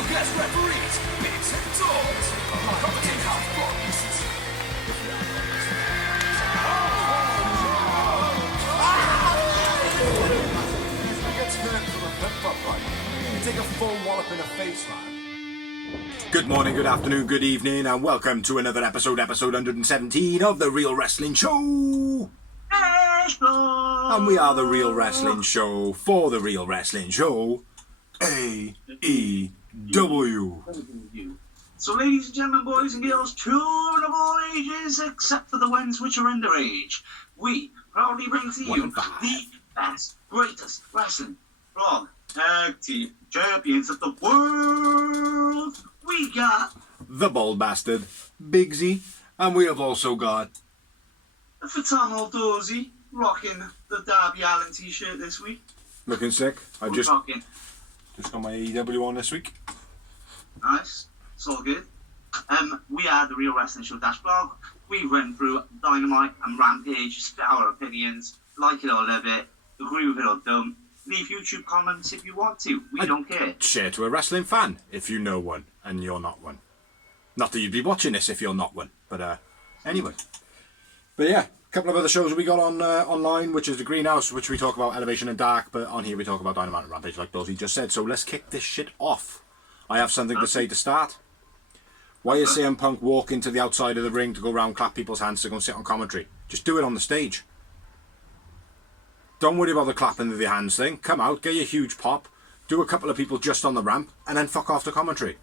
special guest referees, bigs and dogs, commentate how focused. He gets hurt from a flip-flop fight. You take a full wallop in the face, man. Good morning, good afternoon, good evening, and welcome to another episode 117 of The Real Wrestling Show. And we are The Real Wrestling Show for The Real Wrestling Show, AEW. So ladies and gentlemen, boys and girls, children of all ages, except for the ones which are underage, we proudly bring to you the best, greatest wrestling blog tag team champions of the world. We got the Bald Bastard, Big Z, and we have also got the phenomenal Dorsey rocking the Darby Allin t-shirt this week. looking sick. I just rocking. got my AEW on this week. Nice, it's all good. We are the Real Wrestling Show Dash blog. We run through Dynamite and Rampage, spit our opinions, like it or love it, agree with it or don't. Leave YouTube comments if you want to. We don't care. Share to a wrestling fan if you know one and you're not one. Not that you'd be watching this if you're not one, but anyway. But yeah, a couple of other shows we got on online, which is the Greenhouse, which we talk about Elevation and Dark, but on here we talk about Dynamite and Rampage, like Dorsey just said. So let's kick this shit off. I have something to say to start. Why is CM Punk walking to the outside of the ring to go round, clap people's hands to go and sit on commentary? Just do it on the stage. Don't worry about the clapping of the hands thing. Come out, get your huge pop, do a couple of people just on the ramp, and then fuck off to commentary.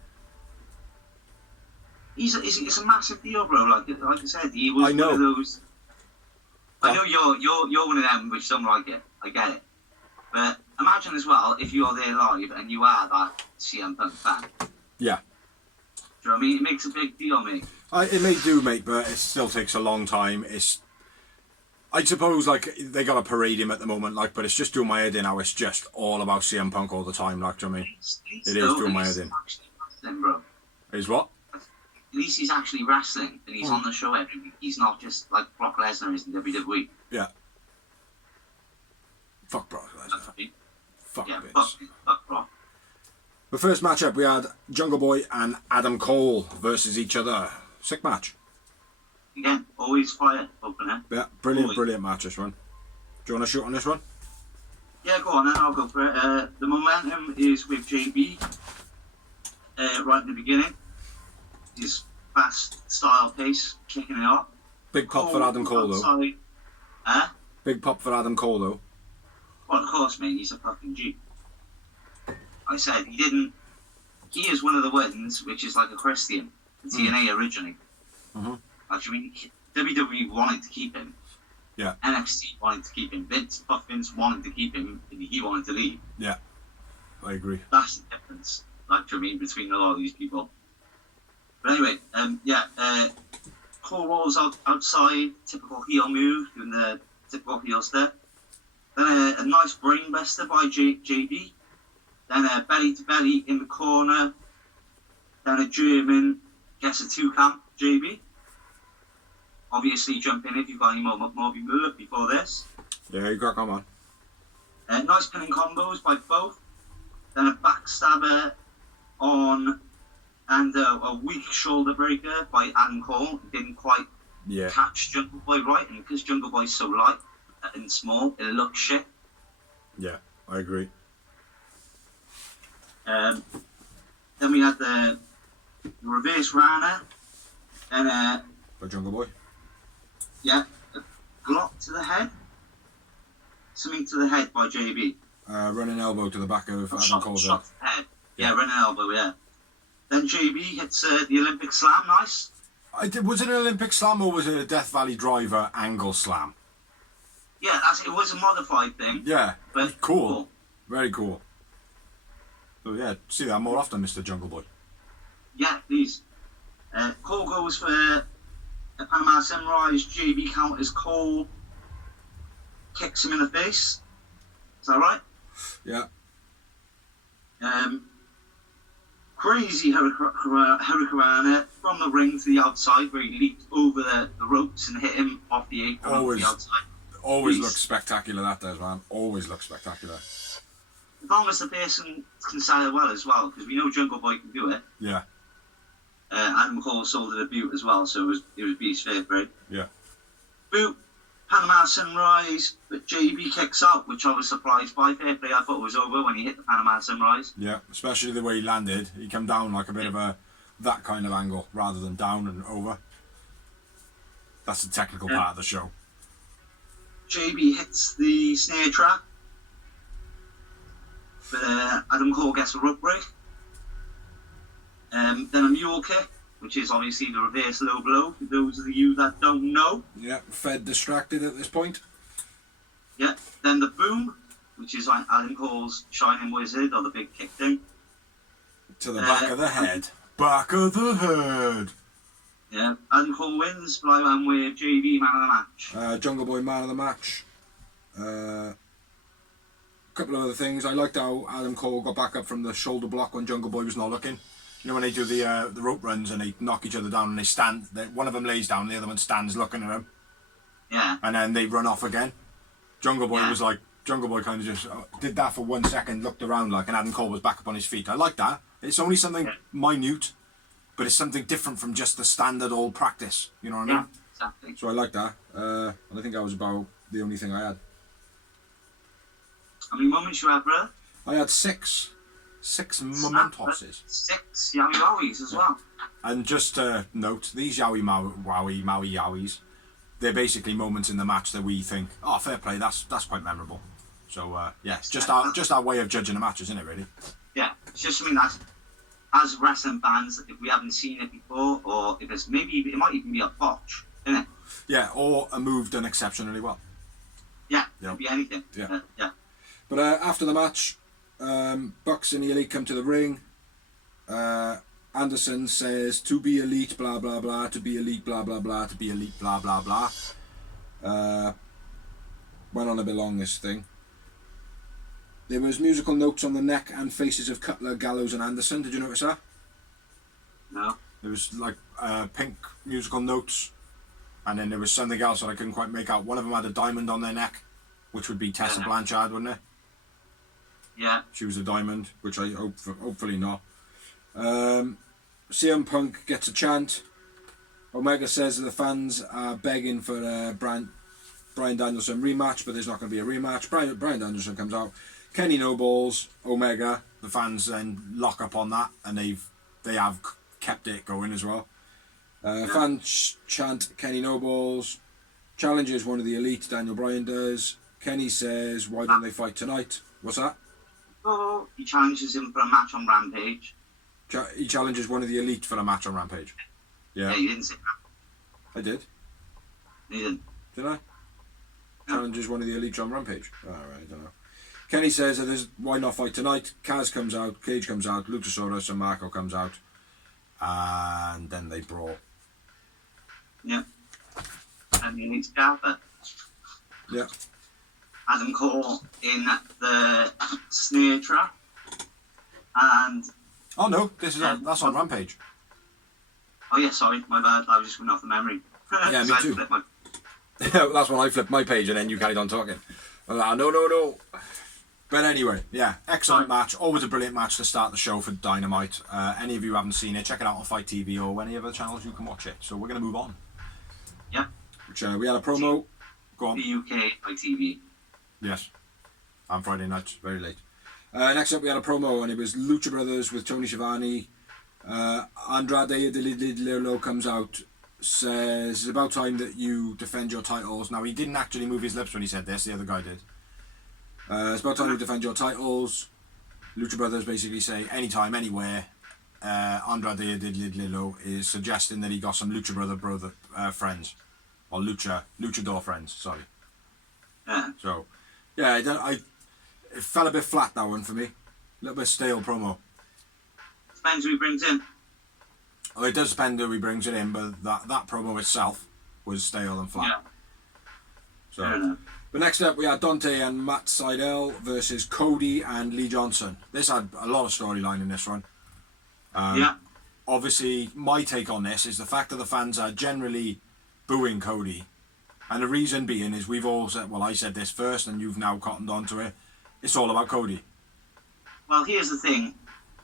It's a massive deal, bro. Like I said, he was one of those. I know you're one of them which don't like it. I get it. But imagine as well if you are there live and you are that CM Punk fan. Yeah. Do you know what I mean? It makes a big deal, mate. It may do, mate, but it still takes a long time. I suppose, like, they got to parade him at the moment, like, but it's just doing my head in how it's just all about CM Punk all the time, like, do you know what I mean? It is doing my head in. Bro. Is what? At least he's actually wrestling, and he's on the show every week. He's not just like Brock Lesnar is in WWE. Yeah. Fuck Brock Lesnar. Fuck yeah, bitch. Fuck Brock. The first matchup, we had Jungle Boy and Adam Cole versus each other. Sick match. Again, always fire opener. Yeah, brilliant match this one. Do you want to shoot on this one? Yeah, go on then, I'll go for it. The momentum is with JB right in the beginning. His fast style pace, kicking it off. Big pop for Adam Cole though. Big pop for Adam Cole though. Well, of course, mate, he's a fucking G. I said, he is one of the ones which is like a Christian, the TNA originally. Mm-hmm. Actually, WWE wanted to keep him. Yeah. NXT wanted to keep him. Vince wanted to keep him, and he wanted to leave. Yeah, I agree. That's the difference, between a lot of these people. But anyway, Cole rolls outside, typical heel move, doing the typical heel step. Then a nice brain buster by JB. Then a belly to belly in the corner. Then a German gets a 2 count, JB. Obviously, jump in if you've got any more before this. Yeah, you crack on. Nice pinning combos by both. Then a backstabber on and a weak shoulder breaker by Adam Cole. Didn't quite catch Jungle Boy right, and because Jungle Boy's so light and small, it looks shit. Yeah, I agree. Then we had the reverse Rana and by Jungle Boy. Yeah, a Glock to the head. Something to the head by JB. Running elbow to the back of Adam Cole's head. Yeah, running elbow, yeah. Then JB hits the Olympic Slam, nice. Was it an Olympic Slam or was it a Death Valley Driver angle slam? Yeah, it was a modified thing. Yeah, but cool. Very cool. So yeah, see that more often, Mr. Jungle Boy. Yeah, please. Cole goes for a Panama Sunrise. JB counters Cole. Kicks him in the face. Is that right? Yeah. Crazy Hurricane from the ring to the outside where he leaped over the ropes and hit him off the apron off the outside. Always looks spectacular, that does, man. Always looks spectacular. as long as the person can sell it well as well, because we know Jungle Boy can do it. Yeah. Adam Cole sold a debut as well, so it was Beast's favourite. Yeah. Boot, Panama Sunrise, but JB kicks out, which I was surprised by. Fair play, I thought it was over when he hit the Panama Sunrise. Yeah, especially the way he landed. He came down like a bit of that kind of angle rather than down and over. That's the technical part of the show. JB hits the snare trap, but Adam Cole gets a rope break. Then a mule kick, which is obviously the reverse low blow, for those of you that don't know. Yeah, Fed distracted at this point. Yeah, then the boom, which is like Adam Cole's Shining Wizard, or the big kick thing. To the back of the head. Back of the head! Yeah, Adam Cole wins, but I went with JB man of the match. Jungle Boy man of the match. A couple of other things. I liked how Adam Cole got back up from the shoulder block when Jungle Boy was not looking. You know when they do the rope runs and they knock each other down and they stand, one of them lays down and the other one stands looking at him. Yeah. And then they run off again. Jungle Boy was like, Jungle Boy kind of just did that for 1 second, looked around like, and Adam Cole was back up on his feet. I like that. It's only something minute, but it's something different from just the standard old practice. You know what I mean? Yeah, exactly. So I like that. And I think that was about the only thing I had. How many moments you had, brother? I had six momentouses. 6 Yowie Wowies as well. And just to note, these Yowie Maui Yowies, they're basically moments in the match that we think, oh, fair play, that's quite memorable. So yeah, it's just our way of judging the match, isn't it? Really? Yeah, it's just something that, as wrestling fans, if we haven't seen it before, or if it's maybe it might even be a botch, isn't it? Yeah, or a move done exceptionally well. Yeah, it could be anything. Yeah. Yeah. But after the match, Bucks and the Elite come to the ring. Anderson says, to be elite, blah, blah, blah, to be elite, blah, blah, blah, to be elite, blah, blah, blah. Went on a bit long, this thing. There was musical notes on the neck and faces of Cutler, Gallows and Anderson. Did you notice that? No. There was like pink musical notes, and then there was something else that I couldn't quite make out. One of them had a diamond on their neck, which would be Tessa Blanchard, wouldn't it? Yeah. She was a diamond, which I hopefully not. CM Punk gets a chant. Omega says that the fans are begging for a Bryan Danielson rematch, but there's not going to be a rematch. Bryan Danielson comes out. Kenny no-balls Omega. The fans then lock up on that, and they have kept it going as well. Fans chant Kenny no-balls. Challenges one of the Elite, Daniel Bryan does. Kenny says, why don't they fight tonight? What's that? Oh, he challenges him for a match on Rampage. He challenges one of the Elite for a match on Rampage. Yeah. Yeah, you didn't say that. I did. You didn't. Did I? Challenges one of the Elite on Rampage. Alright, I don't know. Kenny says that there's why not fight tonight. Kaz comes out, Cage comes out, Luchasaurus and Marco comes out. And then they brawl. Yeah. And you need to gather. Yeah. Adam Cole in the snare trap. And Oh no, that's on Rampage. oh yeah, sorry, my bad. I was just going off the memory. Yeah, me too. That's when I flipped my page and then you carried on talking. No. But anyway, yeah, excellent match. Always a brilliant match to start the show for Dynamite. Any of you who haven't seen it, check it out on Fight TV or any other channels you can watch it. So we're going to move on. Yeah. Which we had a promo. Go on. The UK by TV. Yes. On Friday nights, very late. Next up we had a promo and it was Lucha Brothers with Tony Schiavone. Andrade Idililo comes out, says it's about time that you defend your titles. Now he didn't actually move his lips when he said this, the other guy did. It's about time you defend your titles. Lucha Brothers basically say anytime, anywhere. Andrade Idililo is suggesting that he got some Lucha Brother friends. Or Luchador friends, sorry. Yeah. So, yeah, it fell a bit flat, that one for me. A little bit stale promo. Depends who he brings in. Oh, it does depend who he brings it in, but that promo itself was stale and flat. Yeah. So, but next up we had Dante and Matt Seidel versus Cody and Lee Johnson. This had a lot of storyline in this one. Yeah. Obviously, my take on this is the fact that the fans are generally booing Cody. And the reason being is we've all said, well, I said this first and you've now cottoned onto it. It's all about Cody. Well, here's the thing.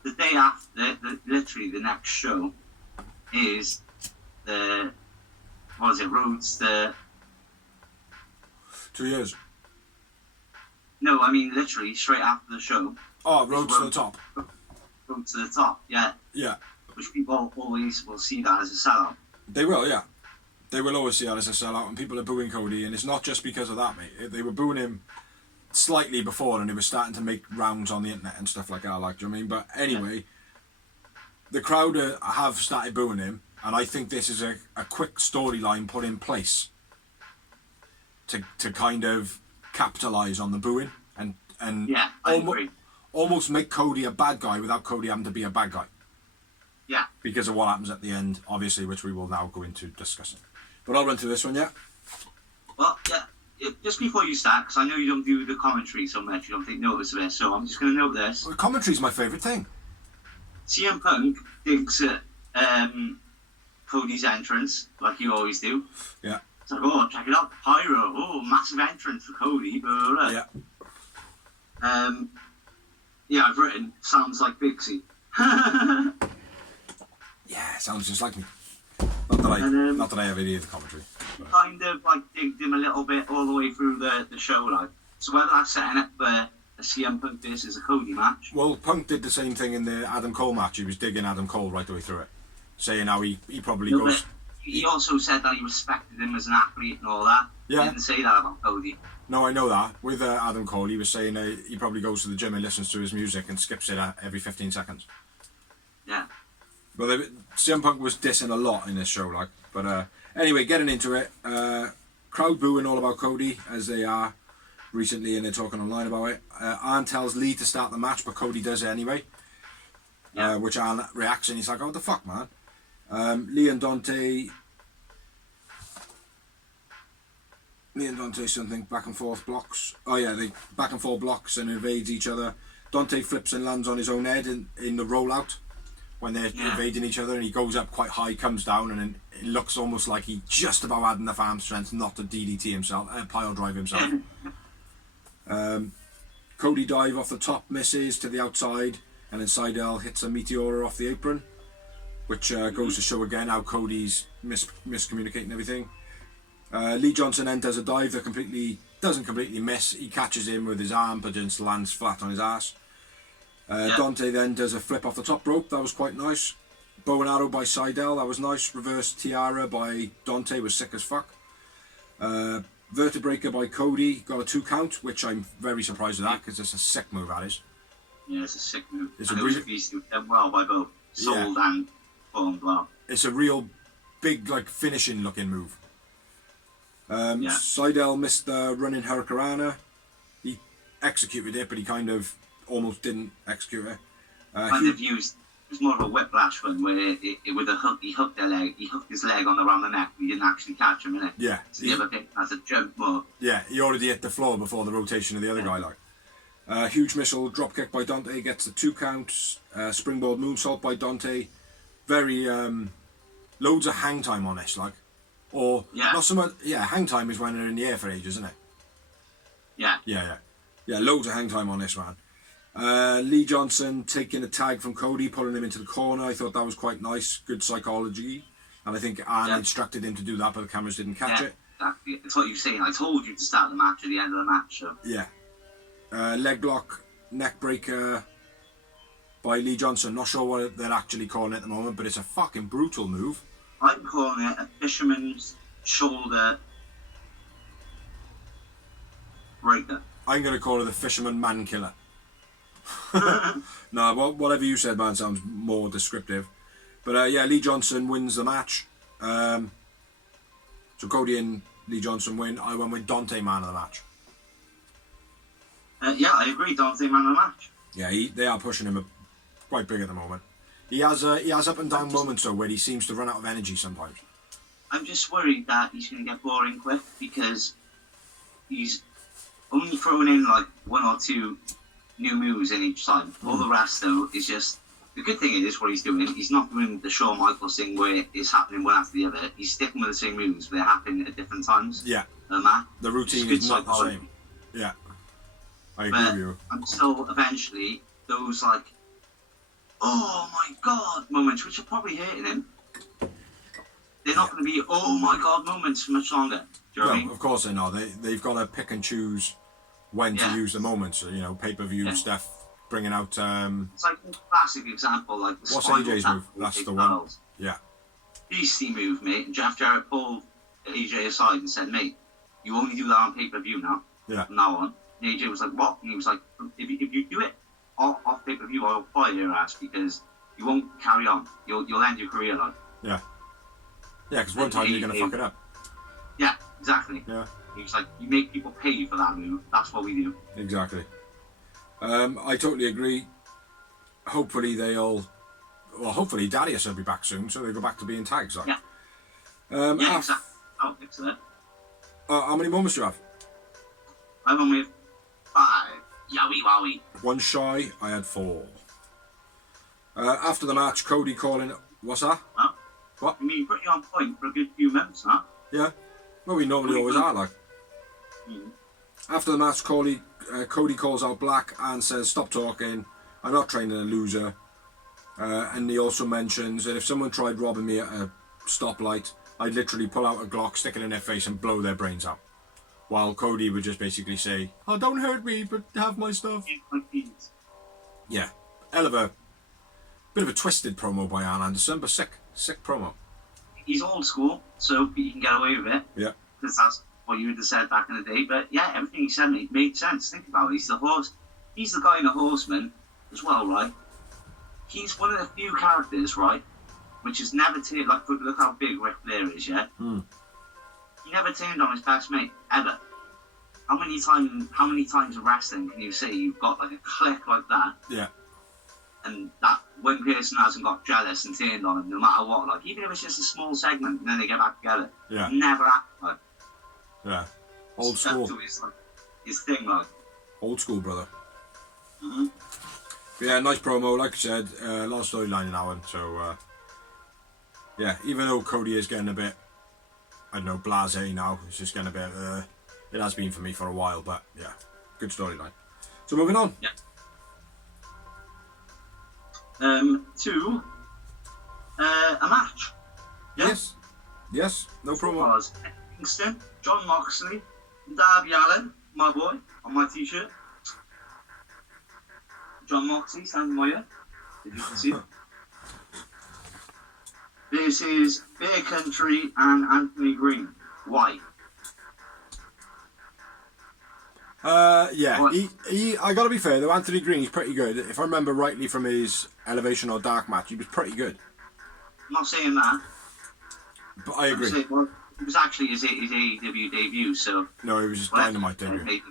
The day after, literally the next show, is the, what was it, Roads to... 2 years. No, I mean literally straight after the show. Oh, Roads to the Top. Road to the Top, yeah. Yeah. Which people always will see that as a sellout. They will, yeah. They will always see that as a sellout, and people are booing Cody, and it's not just because of that, mate. They were booing him slightly before, and they were starting to make rounds on the internet and stuff like that, like, do you know what I mean? But anyway, the crowd have started booing him, and I think this is a quick storyline put in place to kind of capitalise on the booing and Yeah, I agree. almost make Cody a bad guy without Cody having to be a bad guy. Yeah. Because of what happens at the end, obviously, which we will now go into discussing. But I'll run through this one, yeah? Well, yeah. Just before you start, because I know you don't do the commentary so much, you don't take notice of it, so I'm just going to note this. Well, commentary's my favourite thing. CM Punk digs at Cody's entrance, like you always do. Yeah. It's like, oh, check it out, Pyro, oh, massive entrance for Cody, blah, blah, blah. Yeah. Yeah, I've written, sounds like Bixie. Yeah, sounds just like me. Not that I ever hear the commentary. But. Kind of like digged him a little bit all the way through the show, like. So whether that's setting up a CM Punk versus a Cody match. Well, Punk did the same thing in the Adam Cole match. He was digging Adam Cole right the way through it, saying how he probably goes. He also said that he respected him as an athlete and all that. Yeah. He didn't say that about Cody. No, I know that. With Adam Cole, he was saying he probably goes to the gym and listens to his music and skips it every 15 seconds. Yeah. But CM Punk was dissing a lot in this show, like. But anyway, getting into it, crowd booing all about Cody, as they are recently, and they're talking online about it. Arn tells Lee to start the match, but Cody does it anyway. Yeah. Which Arn reacts and he's like, oh, what the fuck, man? Lee and Dante something back and forth blocks. Oh yeah, they back and forth blocks and evades each other. Dante flips and lands on his own head in the rollout when they're evading each other, and he goes up quite high, comes down, and then it looks almost like he just about had enough arm strength not to DDT himself, pile drive himself. Cody dive off the top, misses to the outside, and then Seidel hits a meteor off the apron, which goes to show again how Cody's miscommunicating everything. Lee Johnson then does a dive that doesn't completely miss. He catches him with his arm, but just lands flat on his ass. Dante then does a flip off the top rope. That was quite nice. Bow and arrow by Seidel. That was nice. Reverse tiara by Dante was sick as fuck. Vertebreaker by Cody. Got a 2 count, which I'm very surprised with that because it's a sick move, that is. Yeah, it's a sick move. It's and it was obviously done well by both Sold and performed well. It's a real big, like, finishing looking move. Seidel missed the running Hurricanrana. He executed it, but he kind of almost didn't execute it. It was more of a whiplash one where with a hook, he hooked his leg around the neck. He didn't actually catch him, innit? Yeah. So the other thing as a jump more. Yeah, he already hit the floor before the rotation of the other guy, like. Huge missile drop kick by Dante gets the 2 counts. Springboard moonsault by Dante. Very loads of hang time on this, like. Or not so much. Yeah, hang time is when they're in the air for ages, isn't it? Yeah. Yeah, loads of hang time on this, man. Lee Johnson taking a tag from Cody, pulling him into the corner. I thought that was quite nice, good psychology, and I think Arn instructed him to do that, but the cameras didn't catch it. Exactly. It's what you're saying. I told you to start the match at the end of the match. So. Yeah. Leglock, neckbreaker by Lee Johnson. Not sure what they're actually calling it at the moment, but it's a fucking brutal move. I'm calling it a fisherman's shoulder breaker. I'm going to call it the fisherman man killer. No, well, whatever you said, man, sounds more descriptive. But Lee Johnson wins the match. So Cody and Lee Johnson win. I went with Dante man of the match. I agree, Dante man of the match. Yeah, they are pushing him quite big at the moment. He has up and down moments though where he seems to run out of energy sometimes. I'm just worried that he's going to get boring quick because he's only throwing in like 1 or 2 new moves in each time. All the rest though is just, the good thing is what he's doing, he's not doing the Shawn Michaels thing where it's happening one after the other. He's sticking with the same moves, but they're happening at different times. Yeah. The routine is not the same. Yeah. I agree with you. I'm still eventually those like, oh my god moments, which are probably hurting him. They're not going to be oh my god moments for much longer. Do you know what I mean? Of course they know. They've got to pick and choose when to use the moments. You know, pay-per-view stuff, bringing out. It's like a classic example, like the What's spinal AJ's tap move? That's big the one. bells. Yeah. Beastie move, mate. And Jeff Jarrett pulled AJ aside and said, mate, you only do that on pay-per-view now. Yeah. From now on. And AJ was like, what? And he was like, if you do it off pay-per-view, I'll fire your ass because you won't carry on. You'll end your career like. Yeah. Yeah, because one time you're going to fuck it up. Yeah, exactly. Yeah. He was like, you make people pay for that move. That's what we do. Exactly. I totally agree. Hopefully hopefully Darius will be back soon, so they go back to being tags. Like. Yeah. Yeah, exactly. I'll fix that. How many moments do you have? I went with 5. Yowie wowie. One shy, I had 4. After the match, Cody calling... What's that? Huh? What? I mean, pretty on point for a good few minutes, huh? Yeah. Well, we normally always are, like. Mm. After the match, Cody calls out Black and says, stop talking, I'm not training a loser. And he also mentions that if someone tried robbing me at a stoplight, I'd literally pull out a Glock, stick it in their face and blow their brains out. While Cody would just basically say, oh, don't hurt me, but have my stuff. Yeah. Hell of a... Bit of a twisted promo by Arn Anderson, but sick promo. He's old school, so he can get away with it. Yeah. Because that's what you would have said back in the day. But yeah, everything he said made sense. Think about it. He's the guy in the Horseman as well, right? He's one of the few characters, right, which has never turned, like, look how big Ric Flair is, yeah? Mm. He never turned on his best mate, ever. How many times in wrestling can you say you've got, like, a click like that? Yeah. And that one person hasn't got jealous and turned on him, no matter what, like, even if it's just a small segment and then they get back together. Yeah. Never act like. Yeah. Old school. To his thing, like. Old school, brother. Mm-hmm. Yeah, nice promo, like I said, a lot of storyline in that one, so, yeah, even though Cody is getting a bit, I don't know, blasé now, it's just getting a bit, it has been for me for a while, but, yeah, good storyline. So, moving on. Yeah. To a match. Yeah? Yes, no So promo. was Kingston, John Moxley, Darby Allin, my boy, on my t-shirt. John Moxley, standing by you, if you can see. This is Bear Country and Anthony Green. Why? Yeah, What? he. I gotta be fair though. Anthony Green, he's pretty good. If I remember rightly from his Elevation or Dark match, he was pretty good. I'm not saying that. But I agree. Well, it was actually his AEW debut, so. No, it was his Dynamite debut.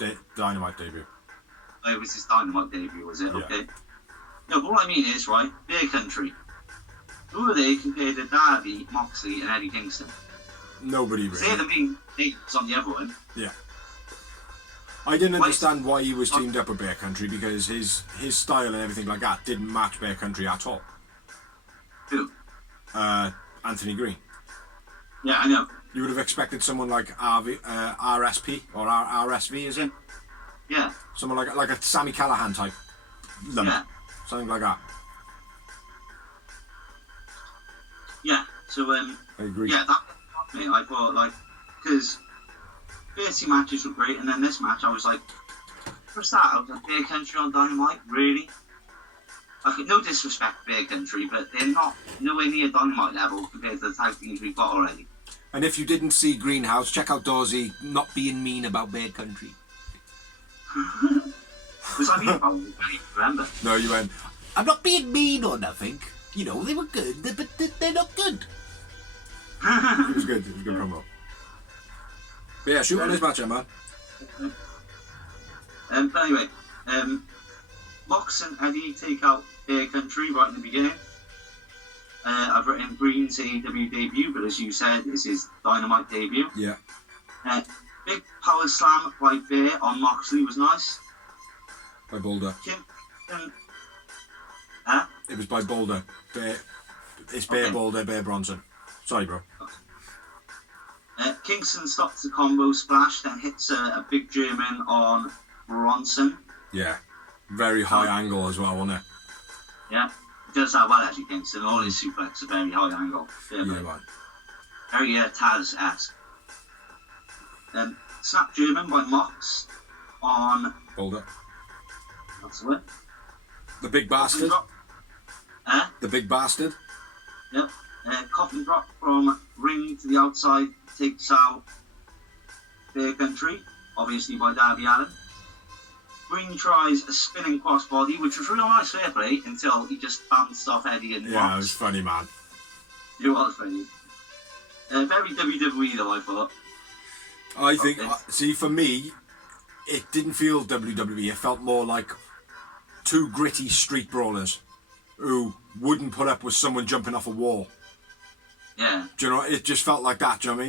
It Dynamite debut. was his Dynamite debut, was it? Yeah. Okay. No, but what I mean is, right, Bear Country. Who are they compared to Darby, Moxley, and Eddie Kingston? Nobody They're the really. main names on the other one. Yeah. I didn't understand why he was teamed up with Bear Country because his style and everything like that didn't match Bear Country at all. Who? Anthony Green. Yeah, I know. You would have expected someone like RSP or RSV, is it? Yeah. Someone like a Sammy Callahan type. Yeah. Something like that. Yeah. So I agree. yeah, that got me. I thought like because 30 matches were great, and then this match I was like, what's that? I was like, Bear Country on Dynamite, really? Like, no disrespect to Bear Country, but they're not nowhere near Dynamite level compared to the tag teams we've got already. And if you didn't see Greenhouse, check out Dorsey not being mean about Bear Country. Was I mean about it? I don't even remember. No, you went, I'm not being mean or nothing. You know, they were good, but they're not good. It was good. It was a good promo. But yeah, shoot on this match, man. But anyway, Mox and Eddie take out Bear Country right in the beginning. I've written Green's AEW debut, but as you said, it's his Dynamite debut. Yeah. Big power slam by Bear on Moxley was nice. By Boulder. It was by Boulder. It's Bear Okay. Boulder, Bear Bronson. Sorry, bro. Kingston stops the combo splash, then hits a big German on Bronson. Yeah. Very high angle as well, wasn't it? Yeah. He does that well, actually, Kingston. All his suplex are very high angle. Yeah, man. Very Taz-esque. Snap German by Mox on... Hold it. What's the word? The big bastard. The big bastard. Yep. Coffin drop from ring to the outside. Takes out Bear Country, obviously by Darby Allin. Green tries a spinning crossbody, which was real nice fair play until he just bounced off Eddie and Yeah, Mox. it was funny, man. It was funny. Very WWE though, I thought. I think, see, for me, it didn't feel WWE. It felt more like two gritty street brawlers who wouldn't put up with someone jumping off a wall. Yeah. Do you know, it just felt like that, do you know what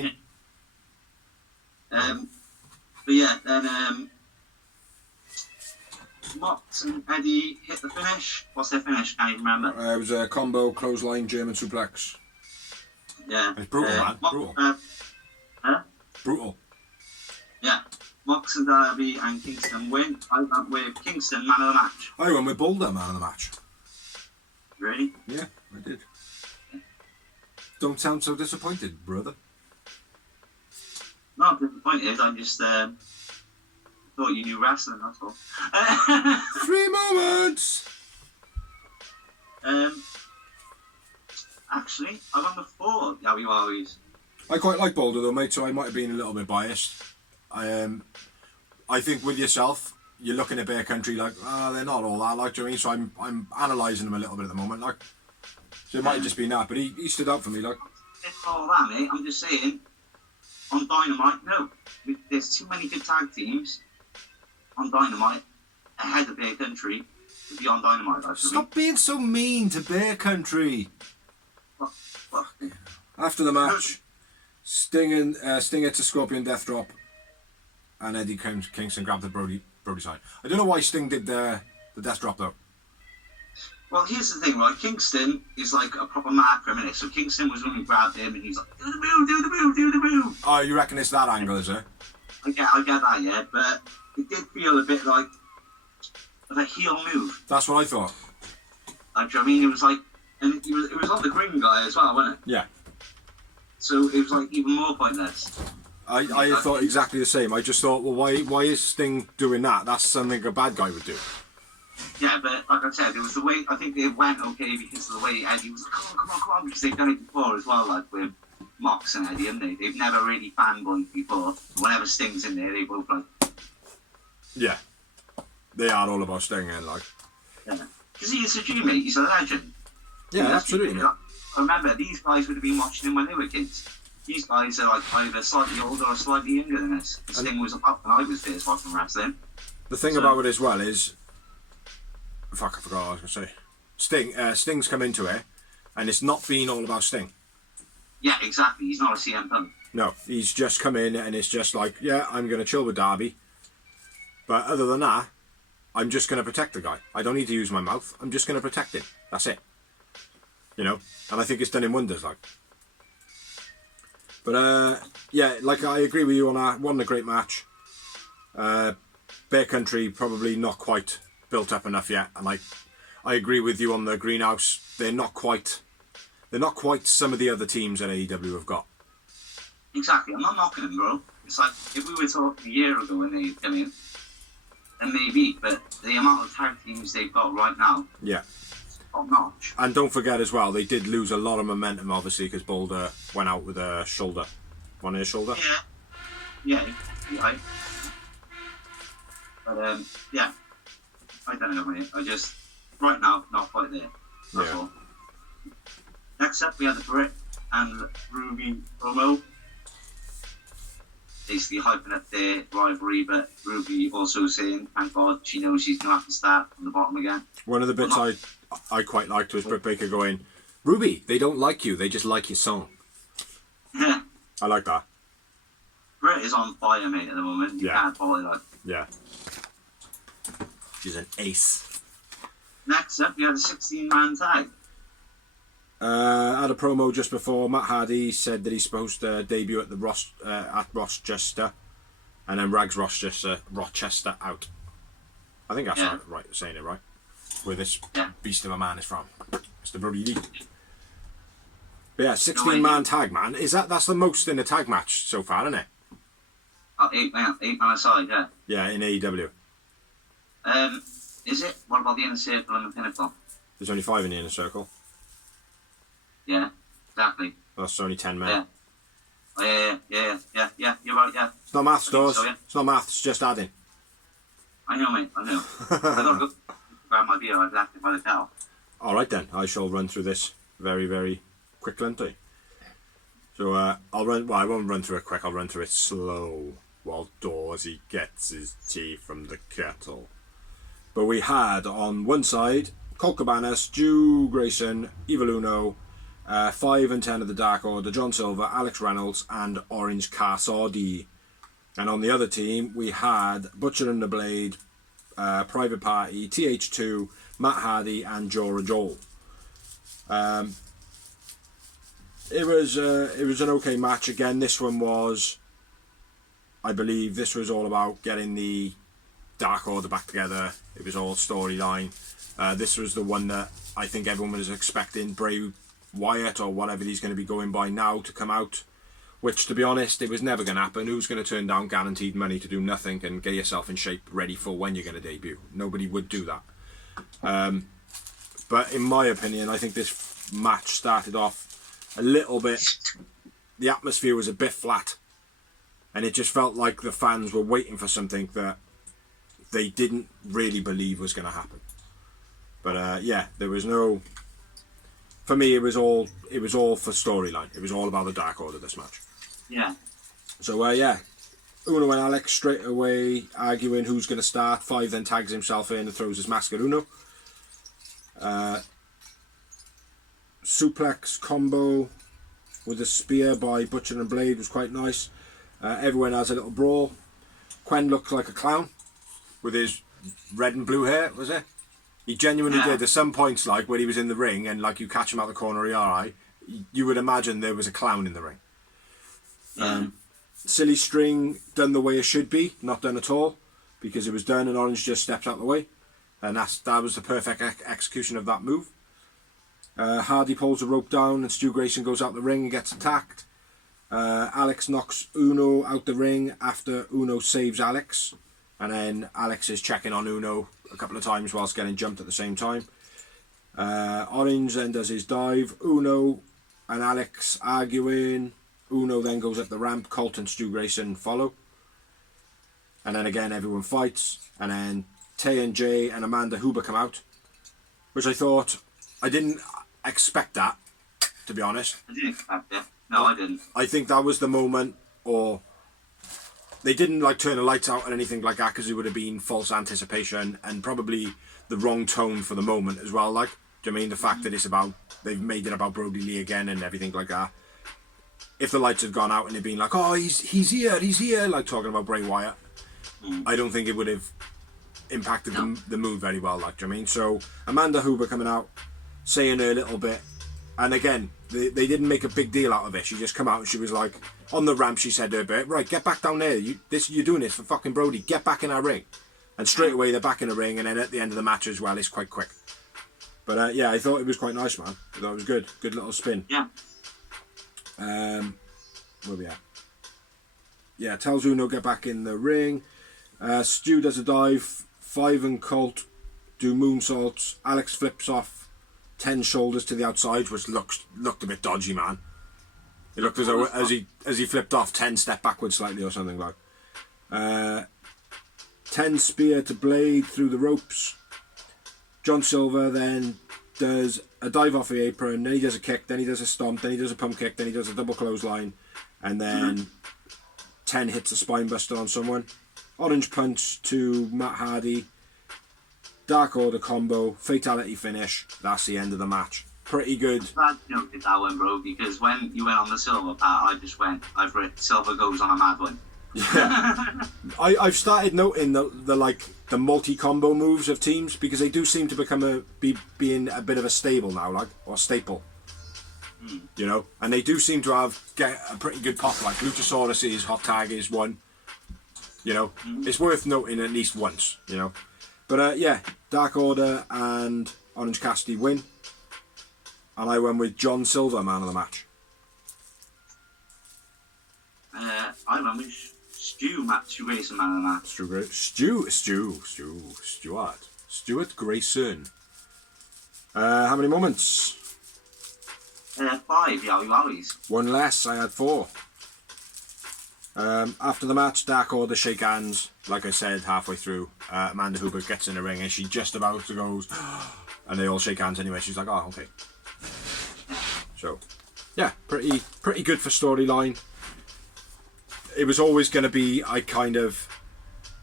I mean? But yeah, then Mox and Eddie hit the finish. What's their finish? Can't even remember. It was a combo, clothesline, German suplex. Yeah. It's brutal, man. Brutal. Brutal. Yeah. Mox and Darby and Kingston win. I went with Kingston, man of the match. I went with Boulder, man of the match. Really? Yeah, I did. Don't sound so disappointed, brother. Not disappointed, I just thought you knew wrestling, that's all. 3 moments! Actually, I went with 4 Yowie Wowies. I quite like Boulder though, mate, so I might have been a little bit biased. I think with yourself, you're looking at Bear Country like, they're not all that, like, do you know what I mean? So I'm analysing them a little bit at the moment, like. So it might have just been that, but he stood out for me, like. It's all that, mate. I'm just saying, on Dynamite, no. There's too many good tag teams on Dynamite ahead of Bear Country to be on Dynamite. Like, Stop being so mean to Bear Country. Fuck. After the match, Stinger to Scorpion Death Drop, and Eddie Kingston grabbed the Brody side. I don't know why Sting did the Death Drop though. Well, here's the thing, right? Kingston is like a proper mad criminal. So Kingston was when we grabbed him and he's like, do the move, do the move, do the move. Oh, you reckon it's that angle, is it? I get that, yeah, but it did feel a bit like of a heel move. That's what I thought. Like, do you know what I mean? It was like, and it was on the green guy as well, wasn't it? Yeah. So it was like even more pointless. I thought exactly the same. I just thought, well, why is Sting doing that? That's something a bad guy would do. Yeah, but like I said, it was the way, I think it went okay because of the way Eddie was like, come on, because they've done it before as well, like with Mox and Eddie, haven't they? They've never really fanboyed before. Whenever Sting's in there, they both like... Yeah. They are all about Sting, and like... Yeah. Because he's a G, mate. He's a legend. Yeah, absolutely. I remember, these guys would have been watching him when they were kids. These guys are like either slightly older or slightly younger than us. Sting was about when I was first watching wrestling. The thing about it as well is... Fuck, I forgot what I was going to say. Sting's come into it, and it's not been all about Sting. Yeah, exactly. He's not a CM Punk. No, he's just come in, and it's just like, yeah, I'm going to chill with Darby. But other than that, I'm just going to protect the guy. I don't need to use my mouth. I'm just going to protect him. That's it. You know? And I think it's done him wonders, like. But, yeah, like, I agree with you on that. Wasn't a great match. Bear Country probably not quite built up enough yet, and I agree with you on the greenhouse. They're not quite some of the other teams that AEW have got. Exactly, I'm not knocking them, bro. It's like if we were talking a year ago when they come in, then maybe, but the amount of tag teams they've got right now, Yeah. top notch. And don't forget as well, they did lose a lot of momentum, obviously, because Boulder went out with a shoulder. One in his shoulder? Yeah, right. But yeah. I don't know, mate. I just, right now, not quite there. That's all. Next up, we had the Brit and Ruby promo. Basically hyping up their rivalry, but Ruby also saying, thank God, she knows she's going to have to start from the bottom again. One of the bits I quite liked was Britt Baker going, Ruby, they don't like you, they just like your song. Yeah. I like that. Brit is on fire, mate, at the moment. You can't follow it, like. Yeah. She's an ace. Next up, we had a 16-man tag. Had a promo just before. Matt Hardy said that he's supposed to debut at at Rochester, and then Rags Rochester out. I think that's right, saying it right. Where this beast of a man is from, Mr. Brody Lee. But yeah, 16-man tag, man. That's the most in a tag match so far, isn't it? Oh, 8 man aside, yeah. Yeah, in AEW. Is it? What about the inner circle and the pinnacle? There's only 5 in the inner circle. Yeah, exactly. That's only 10 men. Yeah. Yeah, you're right, yeah. It's not maths, Dawes. So, yeah. It's not maths, it's just adding. I know, mate, I know. I gotta go grab my beer, I've left it by the towel. Alright then, I shall run through this very, very quickly. So I won't run through it quick, I'll run through it slow while Dawsy gets his tea from the kettle. But we had on one side Colt Cabana, Stu Grayson, Evil Uno, 5 and 10 of the Dark Order, John Silver, Alex Reynolds and Orange Cassidy. And on the other team we had Butcher and the Blade, Private Party, TH2, Matt Hardy and Jora Joel. It was an okay match. Again, this one was, I believe this was all about getting the Dark Order back together. It was all storyline. This was the one that I think everyone was expecting Bray Wyatt or whatever he's going to be going by now to come out, which to be honest it was never going to happen. Who's going to turn down guaranteed money to do nothing and get yourself in shape ready for when you're going to debut? Nobody would do that. But in my opinion, I think this match started off a little bit, the atmosphere was a bit flat and it just felt like the fans were waiting for something that they didn't really believe was going to happen. But yeah, there was no, for me it was all for storyline. It was all about the Dark Order, this match. Yeah. So yeah, Uno and Alex straight away arguing who's going to start. 5 then tags himself in and throws his mask at Uno. Suplex combo with a spear by Butcher and Blade was quite nice. Everyone has a little brawl. Quen looks like a clown with his red and blue hair, was it? He genuinely did. At some points, like when he was in the ring and like you catch him out the corner of your eye, you would imagine there was a clown in the ring. Silly string done the way it should be, not done at all, because it was done and Orange just stepped out of the way, and that was the perfect execution of that move. Hardy pulls the rope down and Stu Grayson goes out the ring and gets attacked. Alex knocks Uno out the ring after Uno saves Alex, and then Alex is checking on Uno a couple of times whilst getting jumped at the same time. Orange then does his dive. Uno and Alex arguing. Uno then goes up the ramp. Colt and Stu Grayson follow. And then again everyone fights. And then Tay and Jay and Amanda Huber come out. Which I thought, I didn't expect that, to be honest. I didn't expect it. No, I didn't. I think that was the moment, or they didn't like turn the lights out or anything like that, because it would have been false anticipation and probably the wrong tone for the moment as well. Like, do you know what I mean? The fact that it's about, they've made it about Brody Lee again and everything like that. If the lights had gone out and it'd been like, oh, he's here, like talking about Bray Wyatt, I don't think it would have impacted the move very well, like, do you know what I mean? So Amanda Huber coming out, saying her little bit, and again, they didn't make a big deal out of it. She just come out and she was like, on the ramp she said her bit, right, get back down there, you're doing this for fucking Brody, get back in our ring. And straight away they're back in the ring, and then at the end of the match as well, it's quite quick. But yeah, I thought it was quite nice, man. I thought it was good little spin. Yeah. Where we at? Yeah, tells Uno get back in the ring. Stu does a dive. 5 and Colt do moonsaults. Alex flips off 10 shoulders to the outside, which looked a bit dodgy, man. It looked as though as he flipped off 10 step backwards slightly or something like. 10 spear to Blade through the ropes. John Silver then does a dive off the apron, then he does a kick, then he does a stomp, then he does a pump kick, then he does a double clothesline, and then 10 hits a spine buster on someone. Orange punch to Matt Hardy. Dark Order combo, fatality finish. That's the end of the match. Pretty good. I'm glad you noted that one, bro, because when you went on the Silver part, I just went, I've written Silver goes on a mad one. Yeah. I've started noting the multi-combo moves of teams, because they do seem to become being a bit of a stable now, like, or staple. You know, and they do seem to get a pretty good pop. Like Luchasaurus's hot tag is one. You know, it's worth noting at least once. You know, But yeah, Dark Order and Orange Cassidy win. And I went with John Silver, man of the match. I went with Stu Grayson, man of the match. Stuart Grayson. How many moments? 5, Yowie Wowies. One less, I had 4. After the match, Dark Order shake hands. Like I said, halfway through, Amanda Hooper gets in the ring and she just about to goes, and they all shake hands anyway. She's like, oh, okay. So, yeah, pretty good for storyline. It was always going to be, a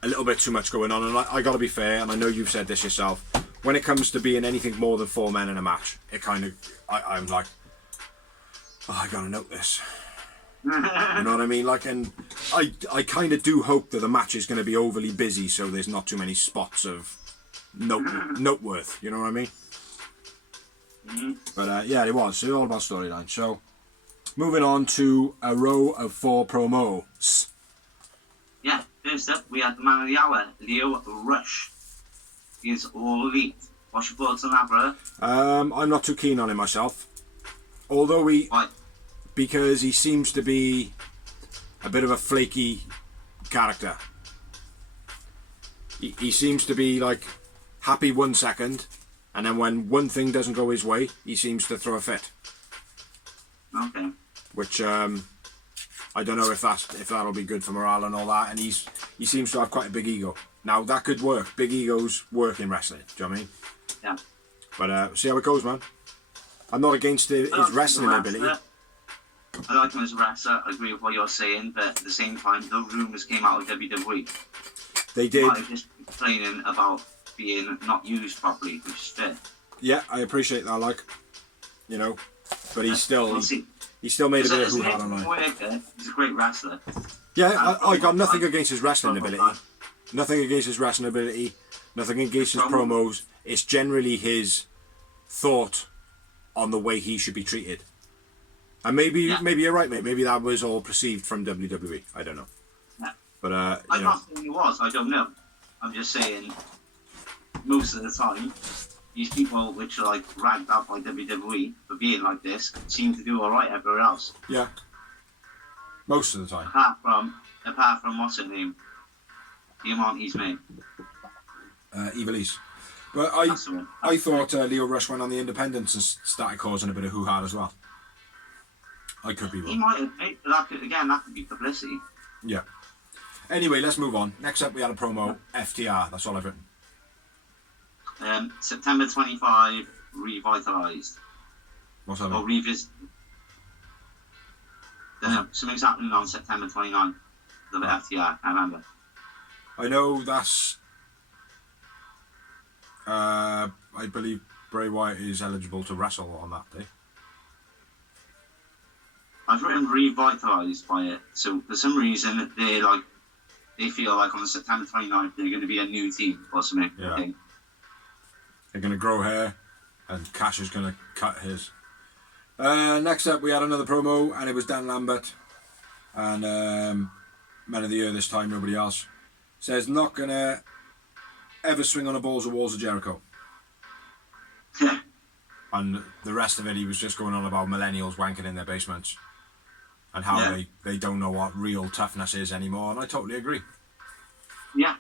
little bit too much going on, and I got to be fair, and I know you've said this yourself. When it comes to being anything more than 4 men in a match, I'm like, oh, I gotta note this. You know what I mean? Like, and I kind of do hope that the match is going to be overly busy, so there's not too many spots of noteworth. You know what I mean? Mm-hmm. But yeah, it was all about storyline. So, moving on to a row of 4 promos. Yeah, first up, we had the man of the hour, Lio Rush. He's all elite. What's your thoughts on that, brother? I'm not too keen on him myself. Although because he seems to be a bit of a flaky character. He seems to be like happy 1 second, and then when one thing doesn't go his way, he seems to throw a fit. Okay. Which I don't know if that'll be good for morale and all that. And he seems to have quite a big ego. Now that could work. Big egos work in wrestling. Do you know what I mean? Yeah. But see how it goes, man. I'm not against his wrestling ability. I like him as a wrestler. I agree with what you're saying, but at the same time, the rumours came out of WWE. They did. Might have just complaining about being not used properly, which is fair. Yeah, I appreciate that. Like, you know, but he still made a bit of hoo-ha online. He's a great wrestler. Yeah, I got nothing against his wrestling ability. Nothing against his wrestling ability. Nothing against his promos. It's generally his thought on the way he should be treated. And maybe you're right, mate. Maybe that was all perceived from WWE. I don't know. Yeah. But I'm not saying he was. I don't know. I'm just saying most of the time, these people which are like ragged up by WWE for being like this seem to do all right everywhere else. Yeah. Most of the time. Apart from what's her name, the amount he's made. Evilise. But I thought Lio Rush went on the independents and started causing a bit of hoo-ha as well. I could be wrong. He might have. That could be publicity. Yeah. Anyway, let's move on. Next up, we had a promo, FTR. That's all I've written. September 25, revitalised. What's that? Or revisited. Something's happening on September 29th. The FTR, I remember. I know that's... I believe Bray Wyatt is eligible to wrestle on that day. I've written revitalised by it. So for some reason, they feel like on September 29th, they're going to be a new team or something. Yeah. Okay. They're going to grow hair, and Cash is going to cut his. Next up, we had another promo, and it was Dan Lambert. And Man of the Year this time, nobody else. Says, not going to ever swing on the balls of Walls of Jericho. Yeah. And the rest of it, he was just going on about millennials wanking in their basements. And how they don't know what real toughness is anymore. And I totally agree. Yeah.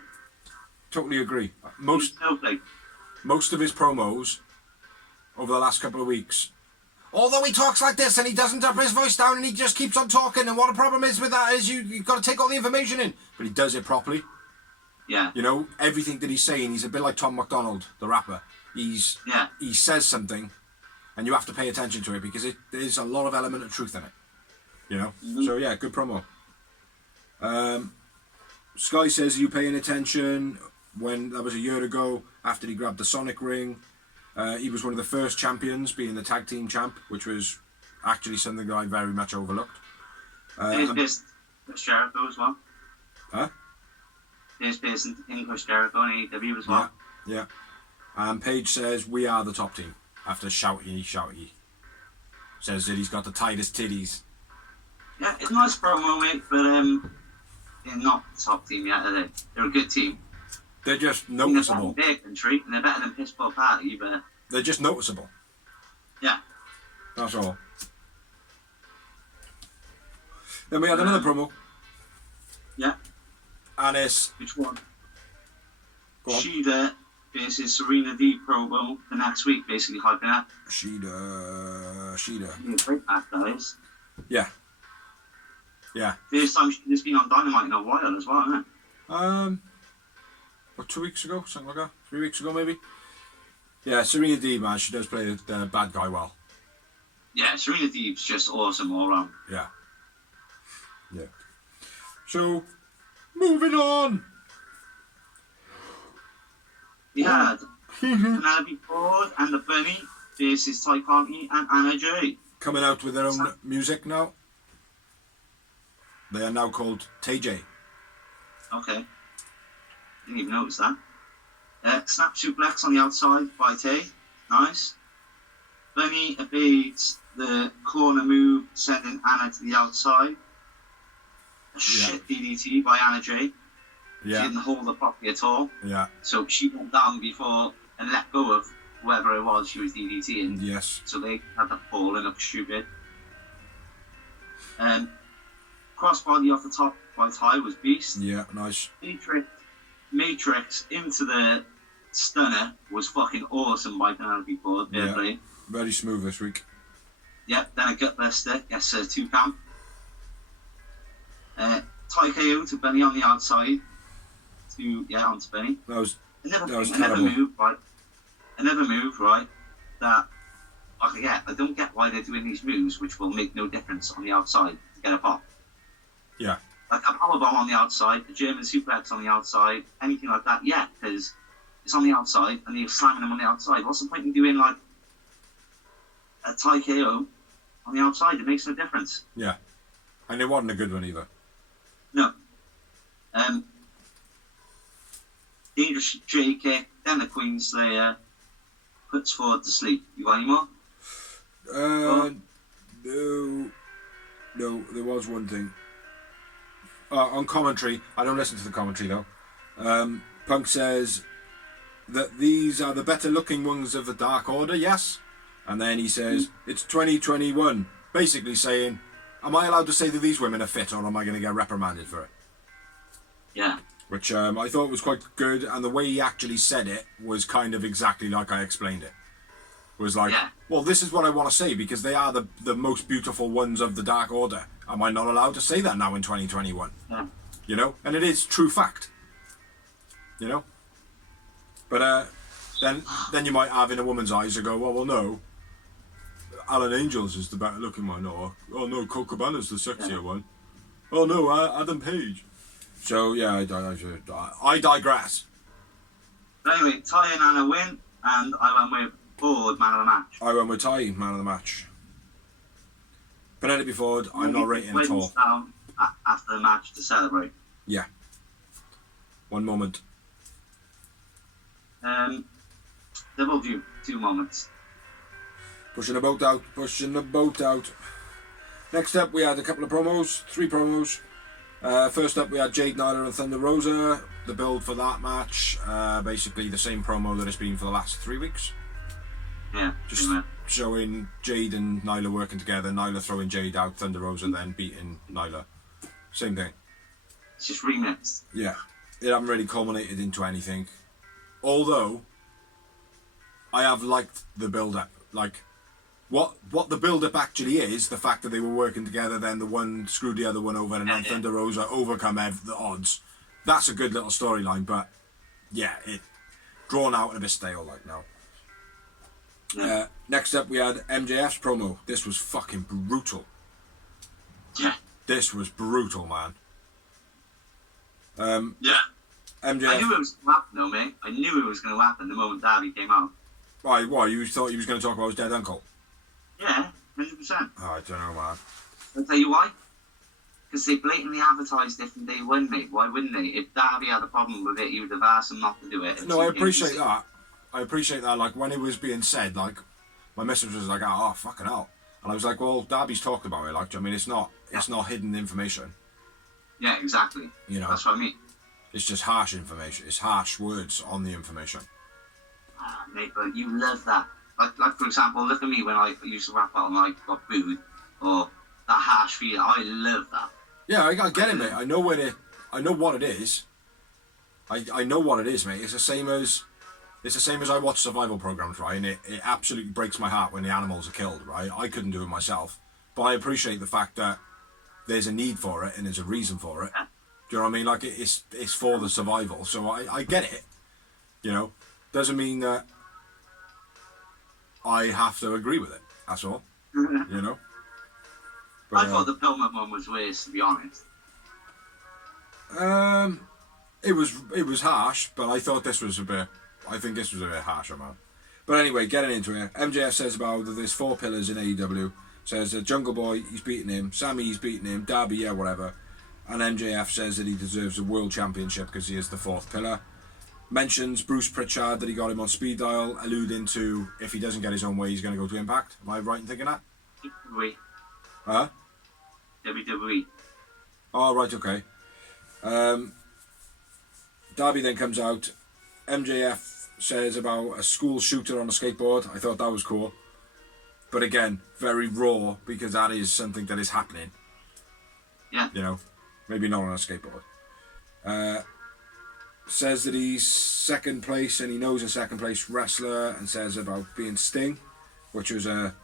Totally agree. Most of his promos over the last couple of weeks, although he talks like this and he doesn't up his voice down and he just keeps on talking, and what the problem is with that is you've got to take all the information in. But he does it properly. Yeah. You know, everything that he's saying, he's a bit like Tom McDonald, the rapper. He says something and you have to pay attention to it because there's a lot of element of truth in it. You know? Mm-hmm. So yeah, good promo. Sky says, are you paying attention? When that was a year ago, after he grabbed the Sonic ring, he was one of the first champions, being the tag team champ, which was actually something that I very much overlooked. There's Chris Jericho as well. Huh? There's in Chris Jericho and AEW as well. Yeah. And Paige says, we are the top team, after shouty. Says that he's got the tightest titties. Yeah, it's a nice promo, mate, but they're not the top team yet, are they? They're a good team. They're just I mean, noticeable. they're better than Country, and they're better than Piss Poor Party, but... They're just noticeable. Yeah. That's all. Then we had another promo. Yeah. And it's... Which one? Go on. Shida versus Serena D promo for next week, basically hyping up. Shida. Yeah, great match, guys. Yeah. Yeah. First time she's been on Dynamite in a while as well, isn't it? What, 2 weeks ago? Something like that? 3 weeks ago, maybe? Yeah, Serena D, man, she does play the bad guy well. Yeah, Serena Deeb's just awesome all around. Yeah. Yeah. So, moving on. We had Penelope Ford and the Bunny versus Ty Conti and Anna Jay. Coming out with their own music now. They are now called TJ. Okay. Didn't even notice that. Snap suplex on the outside by Tay. Nice. Bunny evades the corner move, sending Anna to the outside. A shit DDT by Anna Jay. Yeah. She didn't hold her properly at all. Yeah. So she went down before and let go of whoever it was she was DDTing. Yes. So they had to fall and look stupid. Crossbody off the top by Ty was beast. Yeah, nice. Matrix into the stunner was fucking awesome by Penelope Ford. Yeah. Very smooth this week. Yep, then a gutbuster, yes, 2 count. Ty KO to Benny on the outside. Onto Benny. That was Another terrible. move, right, that I don't get why they're doing these moves which will make no difference on the outside to get a pop. Yeah. Like a powerbomb on the outside, a German suplex on the outside, anything like that, yeah, because it's on the outside and you're slamming them on the outside. What's the point in doing like a Thai KO on the outside? It makes no difference. Yeah. And it wasn't a good one either. No. Dangerous J kick, then the Queen Slayer puts Ford to sleep. You got any more? No, there was one thing. On commentary, I don't listen to the commentary though. Punk says that these are the better looking ones of the Dark Order, yes? And then he says, it's 2021. Basically saying, am I allowed to say that these women are fit or am I going to get reprimanded for it? Yeah. Which I thought was quite good, and the way he actually said it was kind of exactly like I explained it. Was like, well, this is what I want to say because they are the most beautiful ones of the Dark Order. Am I not allowed to say that now in 2021? Yeah. You know? And it is true fact. You know? But then you might have in a woman's eyes you go, well, no. Alan Angels is the better looking one, or oh no, Colt Cabana's the sexier one. Oh no, Adam Page. So yeah, I digress. But anyway, Ty and Anna win, and I went with Ford man of the match. I went with Ty, man of the match. Penelope Ford, I'm not rating at all. Down after the match to celebrate. Yeah. One moment. Double 2 moments. Pushing the boat out. Next up, we had a couple of promos, 3 promos. First up, we had Jade Nyla and Thunder Rosa. The build for that match, basically the same promo that it's been for the last 3 weeks. Yeah. Just showing Jade and Nyla working together, Nyla throwing Jade out, Thunder Rosa then beating Nyla. Same thing. It's just remixed. Yeah. It hasn't really culminated into anything. Although, I have liked the build-up. Like, what the build-up actually is, the fact that they were working together, then the one screwed the other one over, and then Thunder Rosa overcome the odds. That's a good little storyline, but yeah, it drawn out and a bit stale like now. Yeah. Next up, we had Mjs Promo. This was fucking brutal. Yeah. This was brutal, man. Yeah. MJF. I knew it was going to happen, though, mate. I knew it was going to happen the moment Darby came out. Why? You thought he was going to talk about his dead uncle? Yeah, 100%. Oh, I don't know, man. I'll tell you why. Because they blatantly advertised it from day one, mate. Why wouldn't they? If Darby had a problem with it, he would have asked them not to do it. No, I appreciate that. Like, when it was being said, like, my message was like, oh, fucking hell. And I was like, well, Darby's talked about it. Like, I mean, it's not hidden information. Yeah, exactly. You know? That's what I mean. It's just harsh information. It's harsh words on the information. Mate, but you love that. Like for example, look at me when I used to rap out and I got booed, or that harsh feeling. I love that. Yeah, I get it, mate. I know what it is. I know what it is, mate. It's the same as I watch survival programs, right? And it absolutely breaks my heart when the animals are killed, right? I couldn't do it myself, but I appreciate the fact that there's a need for it and there's a reason for it. Yeah. Do you know what I mean? Like it's for the survival, so I get it. You know, doesn't mean that I have to agree with it. That's all. You know. But, I thought the Pilmer one was worse, to be honest. It was harsh, but I thought this was a bit. I think this was a bit harsher, man. But anyway, getting into it, MJF says about that there's 4 pillars in AEW. Says that Jungle Boy, he's beating him. Sammy, he's beating him. Darby, yeah, whatever. And MJF says that he deserves a world championship because he is the 4th pillar. Mentions Bruce Pritchard that he got him on speed dial, alluding to if he doesn't get his own way, he's going to go to Impact. Am I right in thinking that? WWE. Huh? WWE. Oh, right, okay. Darby then comes out. MJF says about a school shooter on a skateboard. I thought that was cool. But again, very raw because that is something that is happening. Yeah. You know, maybe not on a skateboard. Says that he's 2nd place and he knows a 2nd place wrestler, and says about being Sting, which was a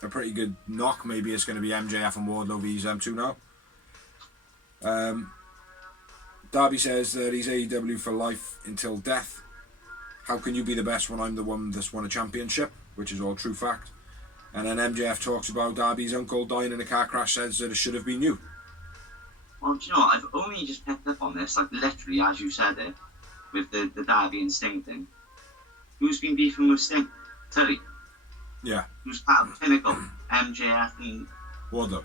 pretty good knock. Maybe it's going to be MJF and Wardlow vs them two now. Darby says that he's AEW for life until death. How can you be the best when I'm the one that's won a championship? Which is all true fact. And then MJF talks about Darby's uncle dying in a car crash, says that it should have been you. Well, do you know what? I've only just picked up on this, like literally as you said it, with the Darby and Sting thing. Who's been beefing with Sting? Tully. Yeah. Who's part of the Pinnacle? MJF and Wardlow.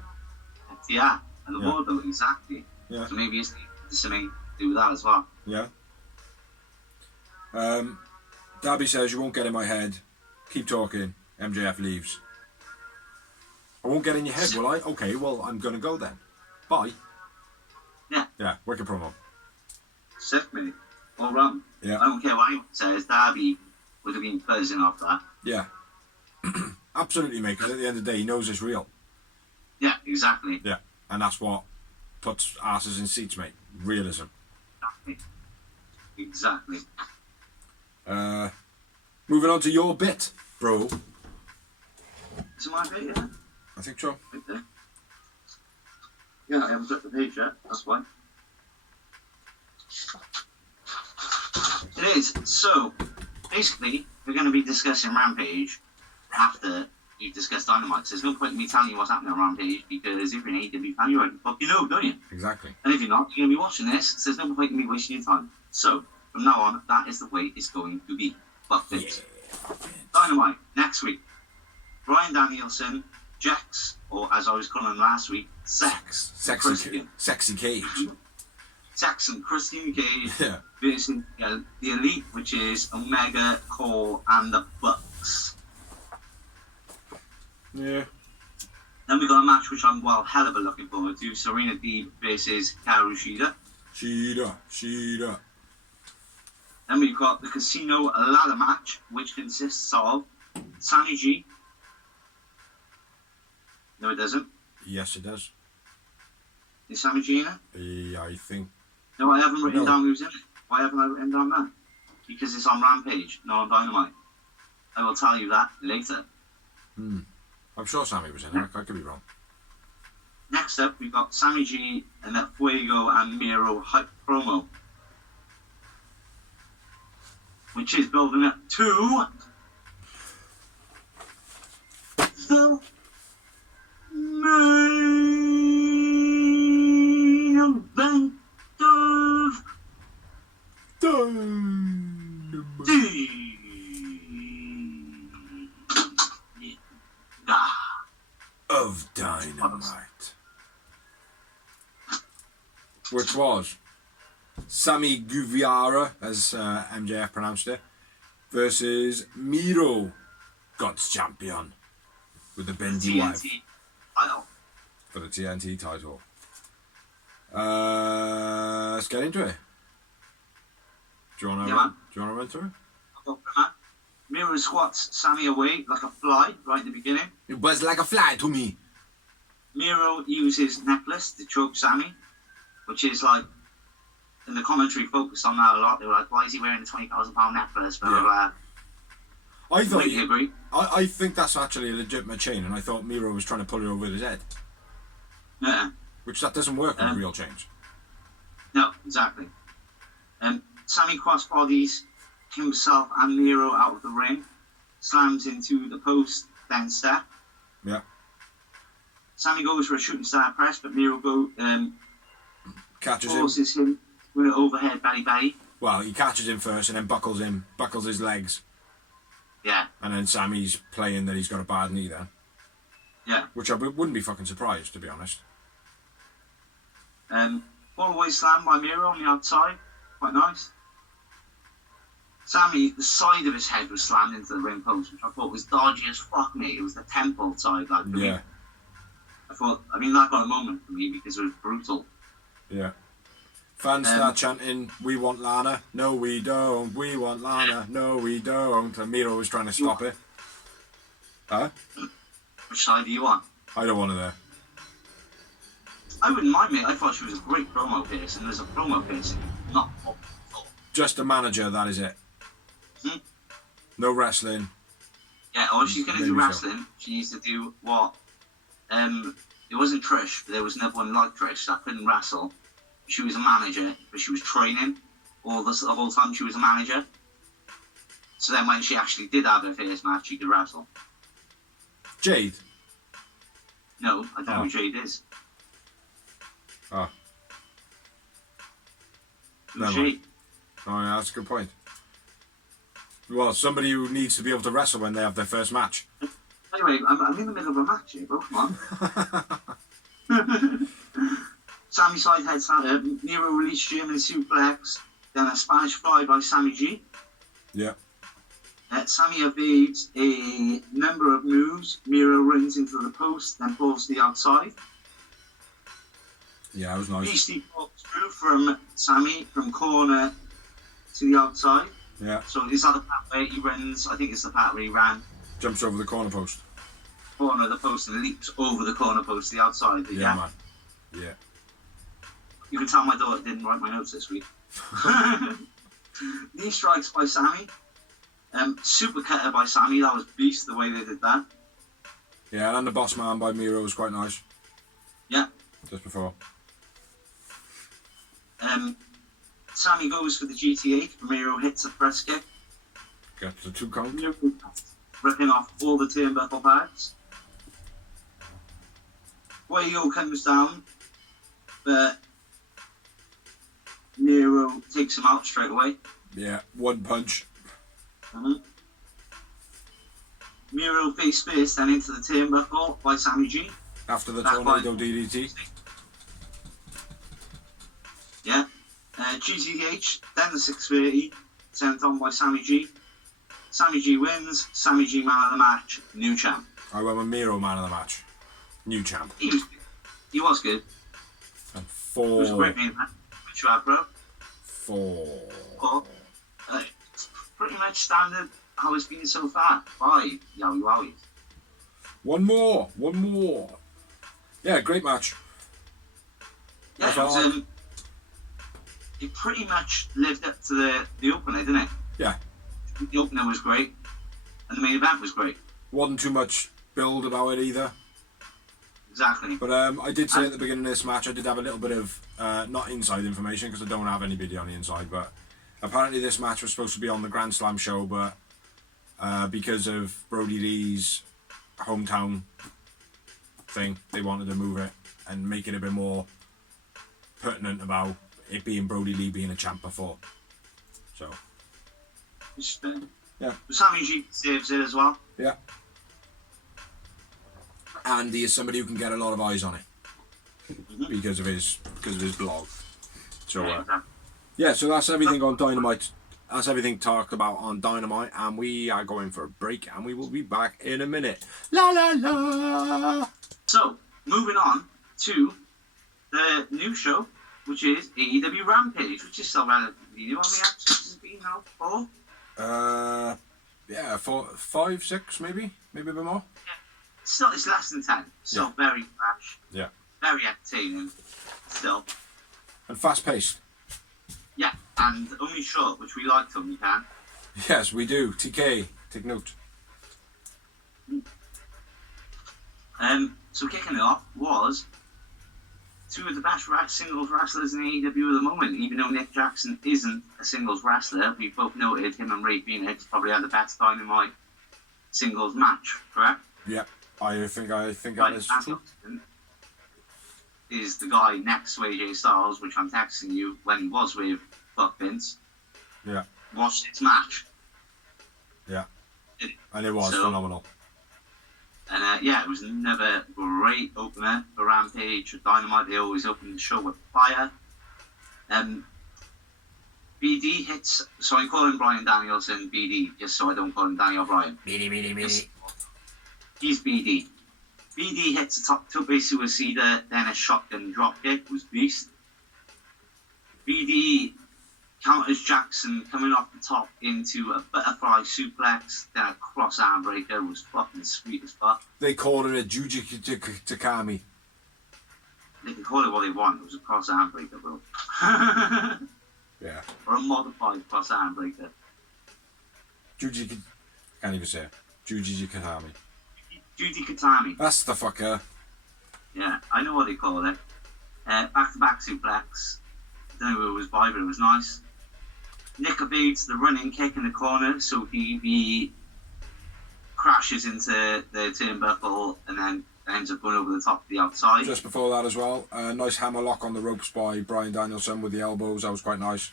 Yeah, and the Yeah. Wardlow, exactly. Yeah. So maybe it's something to do with that as well. Yeah. Darby says, you won't get in my head. Keep talking. MJF leaves. I won't get in your head, will I? Okay, well, I'm going to go then. Bye. Yeah. Yeah, wicked promo. Sick, mate. All round. Yeah. I don't care what anyone says, Darby would have been buzzing off that. Yeah. Absolutely, mate, because at the end of the day, he knows it's real. Yeah, exactly. Yeah. And that's what puts asses in seats, mate. Realism. Exactly. Moving on to your bit, bro. Is it my bit, yeah? I think so. Right there. Yeah, I haven't got the page yet, that's why. It is. So, basically, we're going to be discussing Rampage after you've discussed Dynamite. So there's no point in me telling you what's happening on Rampage, because if you're an AEW fan, you already fucking know, don't you? Exactly. And if you're not, you're going to be watching this, so there's no point in me wasting your time. So, from now on, that is the way it's going to be. But it's Dynamite, next week. Bryan Danielson, Jax, or as I was calling him last week, Sexy Cage. Jax and Christian Cage Yeah. versus the Elite, which is Omega, Cole, and the Bucks. Yeah. Then we got a match which I'm hell of a looking forward to: Serena Deeb versus Karu Shida. Shida. Then we've got the Casino Ladder match, which consists of Sammy G. No, it doesn't. Yes, it does. Is Sammy G in it? Yeah, I think. No, I haven't written No. down who's in it. Why haven't I written down that? Because it's on Rampage, not on Dynamite. I will tell you that later. I'm sure Sammy was in it. I could be wrong. Next up, we've got Sammy G and that Fuego and Miro hype promo, which is building up to the main event of Of Dynamite. Which was Sammy Guevara, as MJF pronounced it, versus Miro, God's champion, with the bendy wife TNT title. for the TNT title. Let's get into it. Do you want Yeah, man. to run through it? I'll go for it, man. Miro squats Sammy away like a fly right in the beginning. It was like a fly to me. Miro uses necklace to choke Sammy, which is like, in the commentary focused on that a lot. They were like, why is he wearing a £20,000 necklace? Blah, blah, blah. I thought Completely agree. I think that's actually a legitimate chain, and I thought Miro was trying to pull it over with his head. Yeah. Which that doesn't work with real chains. No, exactly. Sammy cross bodies himself and Miro out of the ring, slams into the post, then step. Yeah. Sammy goes for a shooting star press, but Miro Catches him. forces him with an overhead belly. Well, he catches him first and then buckles his legs. Yeah. And then Sammy's playing that he's got a bad knee there. Yeah. Which I wouldn't be fucking surprised, to be honest. Fallaway slam by Miro on the outside. Quite nice. Sammy, the side of his head was slammed into the ring post, which I thought was dodgy as fuck, mate. It was the temple side, like, for me. Yeah. That got a moment for me because it was brutal. Yeah. Fans start chanting, "We want Lana." No, we don't. We want Lana. No, we don't. And Miro was trying to stop it. Huh? Which side are you on? I don't want her there. I wouldn't mind, mate. I thought she was a great promo person. There's a promo person, not a Just a manager, that is it. Hmm? No wrestling. Yeah, or if she's going to do Maybe so. wrestling, she needs to do what? It wasn't Trish, but there was another one like Trish that couldn't wrestle. She was a manager, but she was training the whole time she was a manager. So then when she actually did have her first match, she could wrestle. Jade. No, I don't know who Jade is. Oh. Who's Never Jade? Oh, yeah, that's a good point. Well, somebody who needs to be able to wrestle when they have their first match. Anyway, I'm in the middle of a match here, bro. Come on. Sammy side head Miro released German suplex, then a Spanish fly by Sammy G. Yeah. Sammy evades a number of moves. Miro runs into the post, then falls to the outside. Yeah, that was nice. Beastie pops through from Sammy from corner to the outside. Yeah. So is that the part where he runs? I think it's the part where he ran Jumps over the corner post. corner of the post and leaps over the corner post to the outside. Yeah, man. Yeah. You can tell my daughter didn't write my notes this week. Knee strikes by Sammy. Super cutter by Sammy. That was beast the way they did that. Yeah, and the boss man by Miro was quite nice. Yeah. Just before. Sammy goes for the GTH. Miro hits a press kick. Gets the 2 count. Miro ripping off all the turnbuckle pads. Wayo comes down, but Miro takes him out straight away. Yeah, 1 punch. Mm-hmm. Miro face first, then into the turnbuckle by Sammy G. After the Back tornado by- DDT. Yeah. GTH, then the 630, sent on by Sammy G. Sammy G wins. Sammy G man of the match. New champ. I went with Miro man of the match. New champ. He was good. And It was a great 4. main event. Which you had, bro. 4. But, it's pretty much standard how it's been so far. 5. Yowie wowie. One more. Yeah, great match. Yeah, That's all it pretty much lived up to the opener, didn't it? Yeah. The opener was great, and the main event was great. Wasn't too much build about it either. Exactly. But I did say at the beginning of this match, I did have a little bit of, not inside information, because I don't have anybody on the inside, but apparently this match was supposed to be on the Grand Slam show, but because of Brody Lee's hometown thing, they wanted to move it and make it a bit more pertinent about it being Brody Lee being a champ before. So, Just, yeah. Sammy G saves it as well. Yeah. And he is somebody who can get a lot of eyes on it because of his blog. So yeah, so that's everything on Dynamite. That's everything talked about on Dynamite, and we are going for a break, and we will be back in a minute. La la la. So, moving on to the new show, which is AEW Rampage, which is still relatively new. I mean, been now? 4? Yeah, 4, 5, 6, maybe a bit more. Still, it's less than 10. Still very fresh. Yeah. Very entertaining. Still. And fast paced. Yeah, and only short, which we like when we can. Yes, we do. TK, take note. So kicking it off was two of the best singles wrestlers in AEW at the moment. Even though Nick Jackson isn't a singles wrestler, we both noted him and Ray Phoenix probably had the best Dynamite singles match, correct? Yeah, I think That is true. Is the guy next to AJ Styles, which I'm texting you when he was with Buck Vince. Yeah. Watched its match. Yeah. And it was phenomenal. And it was another great opener for Rampage. Dynamite, they always open the show with fire. BD hits, so I call him Brian Danielson BD, just so I don't call him Daniel Bryan. BD. He's BD. BD hits the top two base suicida, then a shotgun dropkick was beast. BD counters Jackson coming off the top into a butterfly suplex, then a cross arm breaker was fucking sweet as fuck. They called it a Juji Takami. They can call it what they want, it was a cross arm breaker, bro. Yeah. Or a modified cross arm breaker. Juji, can't even say it. Juji Katami. Judy Katami. That's the fucker. Yeah, I know what they call it. Back-to-back suplex. Don't know who it was by, but it was nice. Nick evades the running kick in the corner, so he crashes into the turnbuckle and then ends up going over the top of the outside. Just before that as well, nice hammer lock on the ropes by Brian Danielson with the elbows. That was quite nice.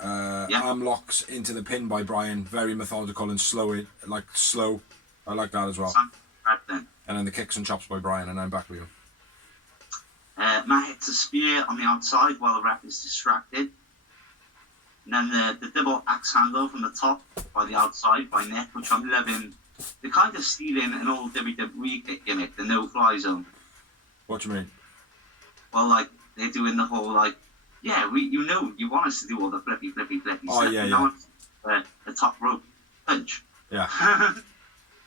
Arm locks into the pin by Brian, very methodical and slow. I like that as well. And then the kicks and chops by Brian, and I'm back with you. Matt hits a spear on the outside while the ref is distracted. And then the double axe handle from the top by the outside by Nick, which I'm loving. They're kind of stealing an old WWE gimmick, the no-fly zone. What do you mean? Well, like, they're doing the whole, like, yeah, you want us to do all the flippy stuff. Oh, yeah. The top rope punch. Yeah.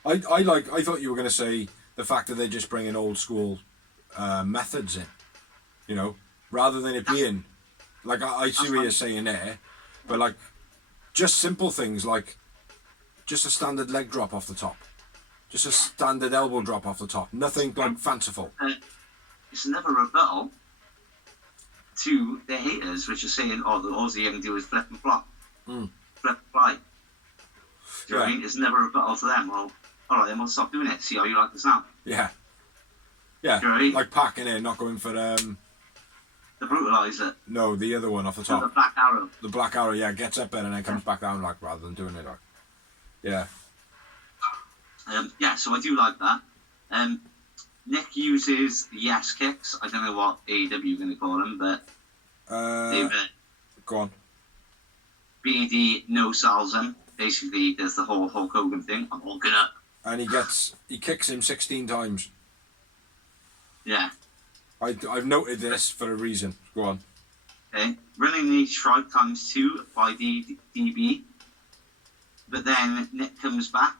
I thought you were going to say the fact that they're just bringing old school methods in, you know, rather than it being, like, I see what you're saying there, but, like, just simple things like just a standard leg drop off the top, just a standard elbow drop off the top, nothing, like, fanciful. It's another rebuttal to the haters, which are saying, oh, all you can do is flip and flop. Flip and fly. Do you know what I mean? It's never a rebuttal to them. Well, alright, then we'll stop doing it. See how you like this now. Yeah. Yeah, Do you know what I mean? like packing in, not going for the brutalizer. no, the other one off the top. The black arrow. The black arrow, yeah, gets up there and then comes back down, like, rather than doing it, like. Yeah. So I do like that. Nick uses the yes kicks. I don't know what AEW are going to call them, but they've go on. BD no-sells them. Basically, does the whole Hulk Hogan thing. I'm hulking up. And he kicks him 16 times. Yeah. I've noted this for a reason. Go on. Okay. Running the strike ×2 by DB. But then Nick comes back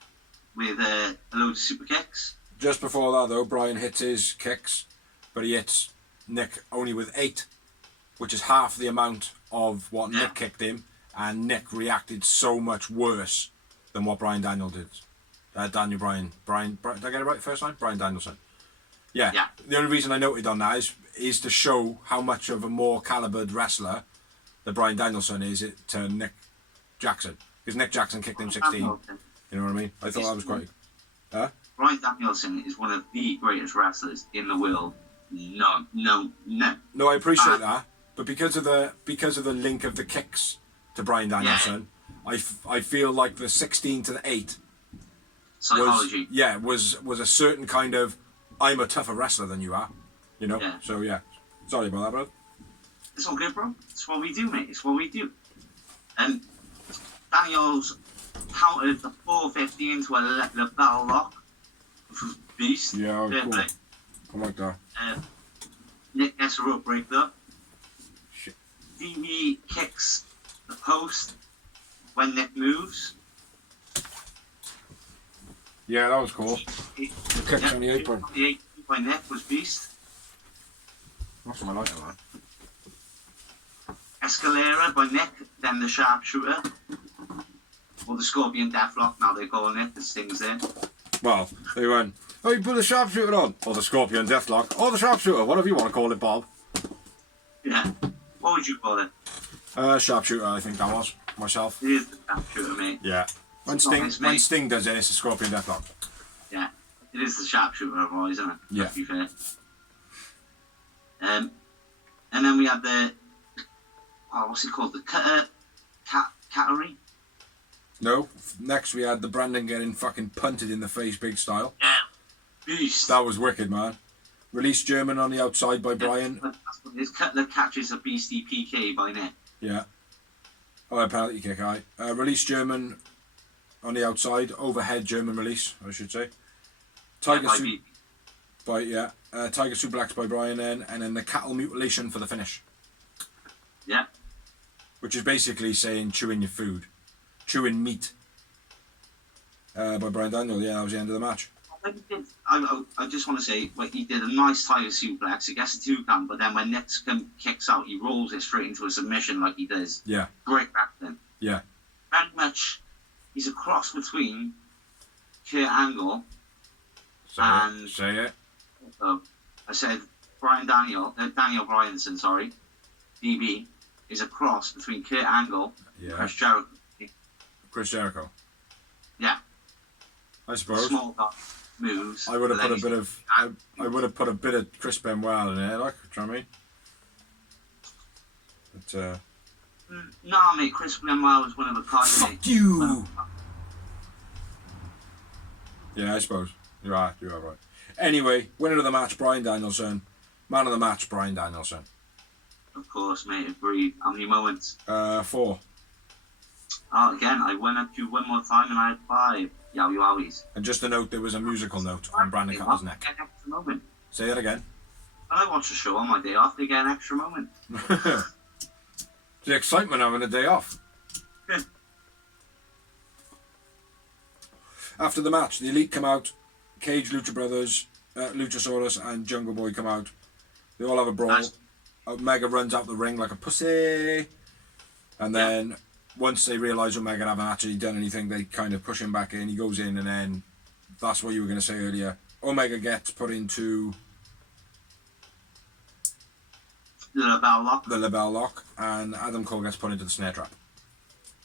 with a load of super kicks. Just before that, though, Brian hits his kicks, but he hits Nick only with 8, which is half the amount of what Nick kicked him, and Nick reacted so much worse than what Brian Daniel did. Did I get it right first time? Brian Danielson. Yeah. The only reason I noted on that is to show how much of a more calibered wrestler that Brian Danielson is to Nick Jackson. Because Nick Jackson kicked him 16. You know what I mean? I thought that was quite... Huh? Brian Danielson is one of the greatest wrestlers in the world. No. No, I appreciate that. But because of the link of the kicks to Brian Danielson, I feel like the 16 to the 8 psychology. Was a certain kind of, I'm a tougher wrestler than you are. You know? Yeah. So, yeah. Sorry about that, bro. It's all good, bro. It's what we do, mate. It's what we do. Daniels countered the 450 into a battle lock, which was beast. Yeah, cool. I like that. Nick gets a rope break though. Shit. DB kicks the post, when Nick moves. Yeah, that was cool. The kicks on the apron. The apron by Nick was beast. That's what I like, man. Escalera by Nick, then the sharpshooter. Or the Scorpion Deathlock, now they're calling it, the Sting's in. Well, they went, oh, you put the sharpshooter on. Or the Scorpion Deathlock. Or the sharpshooter, whatever you want to call it, Bob. Yeah. What would you call it? Sharpshooter, I think that was. Myself. It is the sharpshooter, mate. Yeah. When Sting does it, it's the Scorpion Deathlock. Yeah. It is the sharpshooter overall, isn't it? Yeah. To be fair. And then we had the, what's it called? The Cattery? No. Next we had the Brandon getting fucking punted in the face big style. Yeah. Beast. That was wicked, man. Release German on the outside by Brian. His Cutler catches a beastie PK by Nick. Yeah. Oh, a penalty kick, aye. Release German on the outside. Overhead German release, I should say. Tiger Tiger suplex by Brian then, and then the cattle mutilation for the finish. Yeah. Which is basically saying chewing your food. Chewing meat. By Brian Daniel, yeah, that was the end of the match. I just want to say, he did a nice Tiger suplex. He gets a 2 count, but then when Nick kicks out, he rolls it straight into a submission like he does. Yeah. Great wrestling. Yeah. Very much, he's a cross between Kurt Angle and... Say it. I said Daniel Bryanson, sorry, DB, is a cross between Kurt Angle and Chris Jericho. Chris Jericho. Yeah. I suppose. Small moves. I would have put a bit of I would have put a bit of Chris Benoit in there, like, do you know what I mean? But nah, mate, Chris Benoit was one of a kind. Fuck you! Yeah, I suppose. You are right. Anyway, winner of the match, Bryan Danielson. Man of the match, Bryan Danielson. Of course, mate, agreed. How many moments? 4. Again, I went up to one more time and I had 5. Yowie wowies. And just a note, there was a musical note on Brandon Cutler's neck. Get an extra moment. Say that again. When I watch the show on my day off, they get an extra moment. The excitement of having a day off. After the match, the Elite come out. Cage, Lucha Brothers, Luchasaurus and Jungle Boy come out. They all have a brawl. Nice. Omega runs out the ring like a pussy. And then once they realise Omega haven't actually done anything, they kind of push him back in. He goes in, and then that's what you were going to say earlier. Omega gets put into The LeBell lock, and Adam Cole gets put into the snare trap.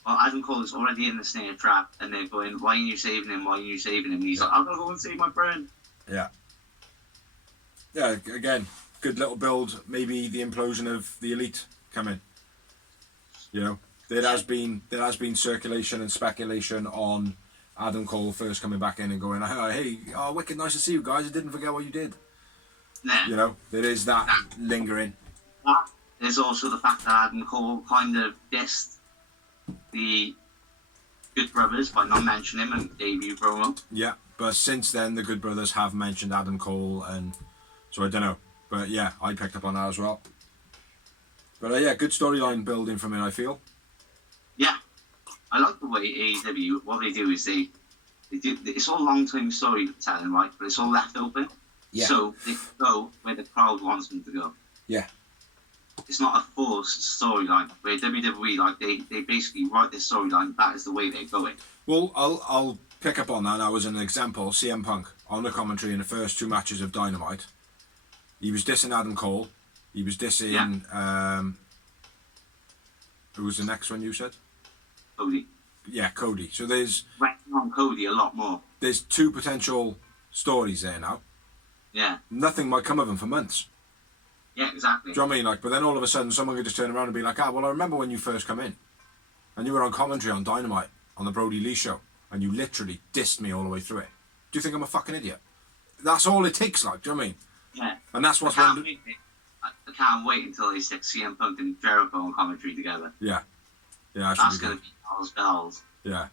Well, Adam Cole is already in the snare trap, and they're going, why are you saving him? Why are you saving him? And he's like, I'm going to go and save my friend. Yeah. Yeah, again, good little build. Maybe the implosion of the Elite coming. You know, there has been circulation and speculation on Adam Cole first coming back in and going, hey, wicked nice to see you guys. I didn't forget what you did. Nah. You know, there is that lingering. There's also the fact that Adam Cole kind of dissed the Good Brothers by not mentioning him and debut promo. Yeah, but since then the Good Brothers have mentioned Adam Cole, and so I don't know. But yeah, I picked up on that as well. But yeah, good storyline building from it, I feel. Yeah, I like the way AEW, what they do is they do, it's all long-term storytelling, right? But it's all left open. Yeah. So they go where the crowd wants them to go. Yeah. It's not a forced storyline. Where WWE, like, they basically write this storyline, that is the way they're going. Well, I'll pick up on that now as an example. CM Punk, on the commentary in the first 2 matches of Dynamite, he was dissing Adam Cole. He was dissing, who was the next one you said? Cody. Yeah, Cody. So there's... Wrecking on Cody a lot more. There's 2 potential stories there now. Yeah. Nothing might come of them for months. Yeah, exactly. Do you know what I mean? Like, but then all of a sudden someone could just turn around and be like, well, I remember when you first come in and you were on commentary on Dynamite on the Brody Lee show and you literally dissed me all the way through it. Do you think I'm a fucking idiot? That's all it takes, like, do you know what I mean? Yeah. And that's what's... I can't wait until they stick CM Punk and Jericho on commentary together. Yeah. Yeah, that's going to be bells. Yeah.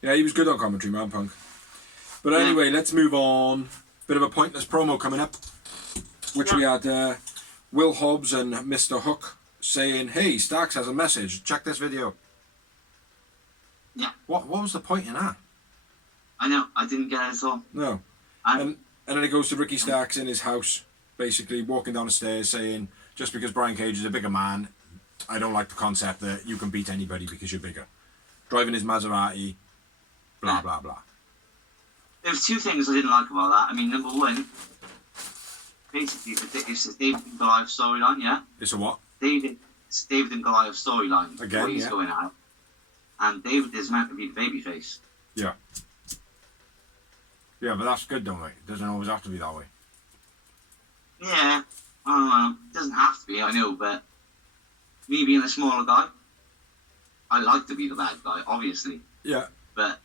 Yeah, he was good on commentary, man, Punk. But anyway, let's move on. Bit of a pointless promo coming up, which we had Will Hobbs and Mr. Hook saying, hey, Starks has a message. Check this video. Yeah. What was the point in that? I know. I didn't get it at all. No. And then it goes to Ricky Starks in his house, basically walking down the stairs saying, just because Brian Cage is a bigger man, I don't like the concept that you can beat anybody because you're bigger. Driving his Maserati, blah, blah, blah. There's two things I didn't like about that. I mean, number one, basically, it's a David and Goliath storyline, yeah? It's a what? It's David and Goliath storyline. Again, he's going out. And David is meant to be the babyface. Yeah. Yeah, but that's good, don't we? It doesn't always have to be that way. Yeah, I don't know. It doesn't have to be, I know, but me being a smaller guy, I like to be the bad guy, obviously. Yeah. But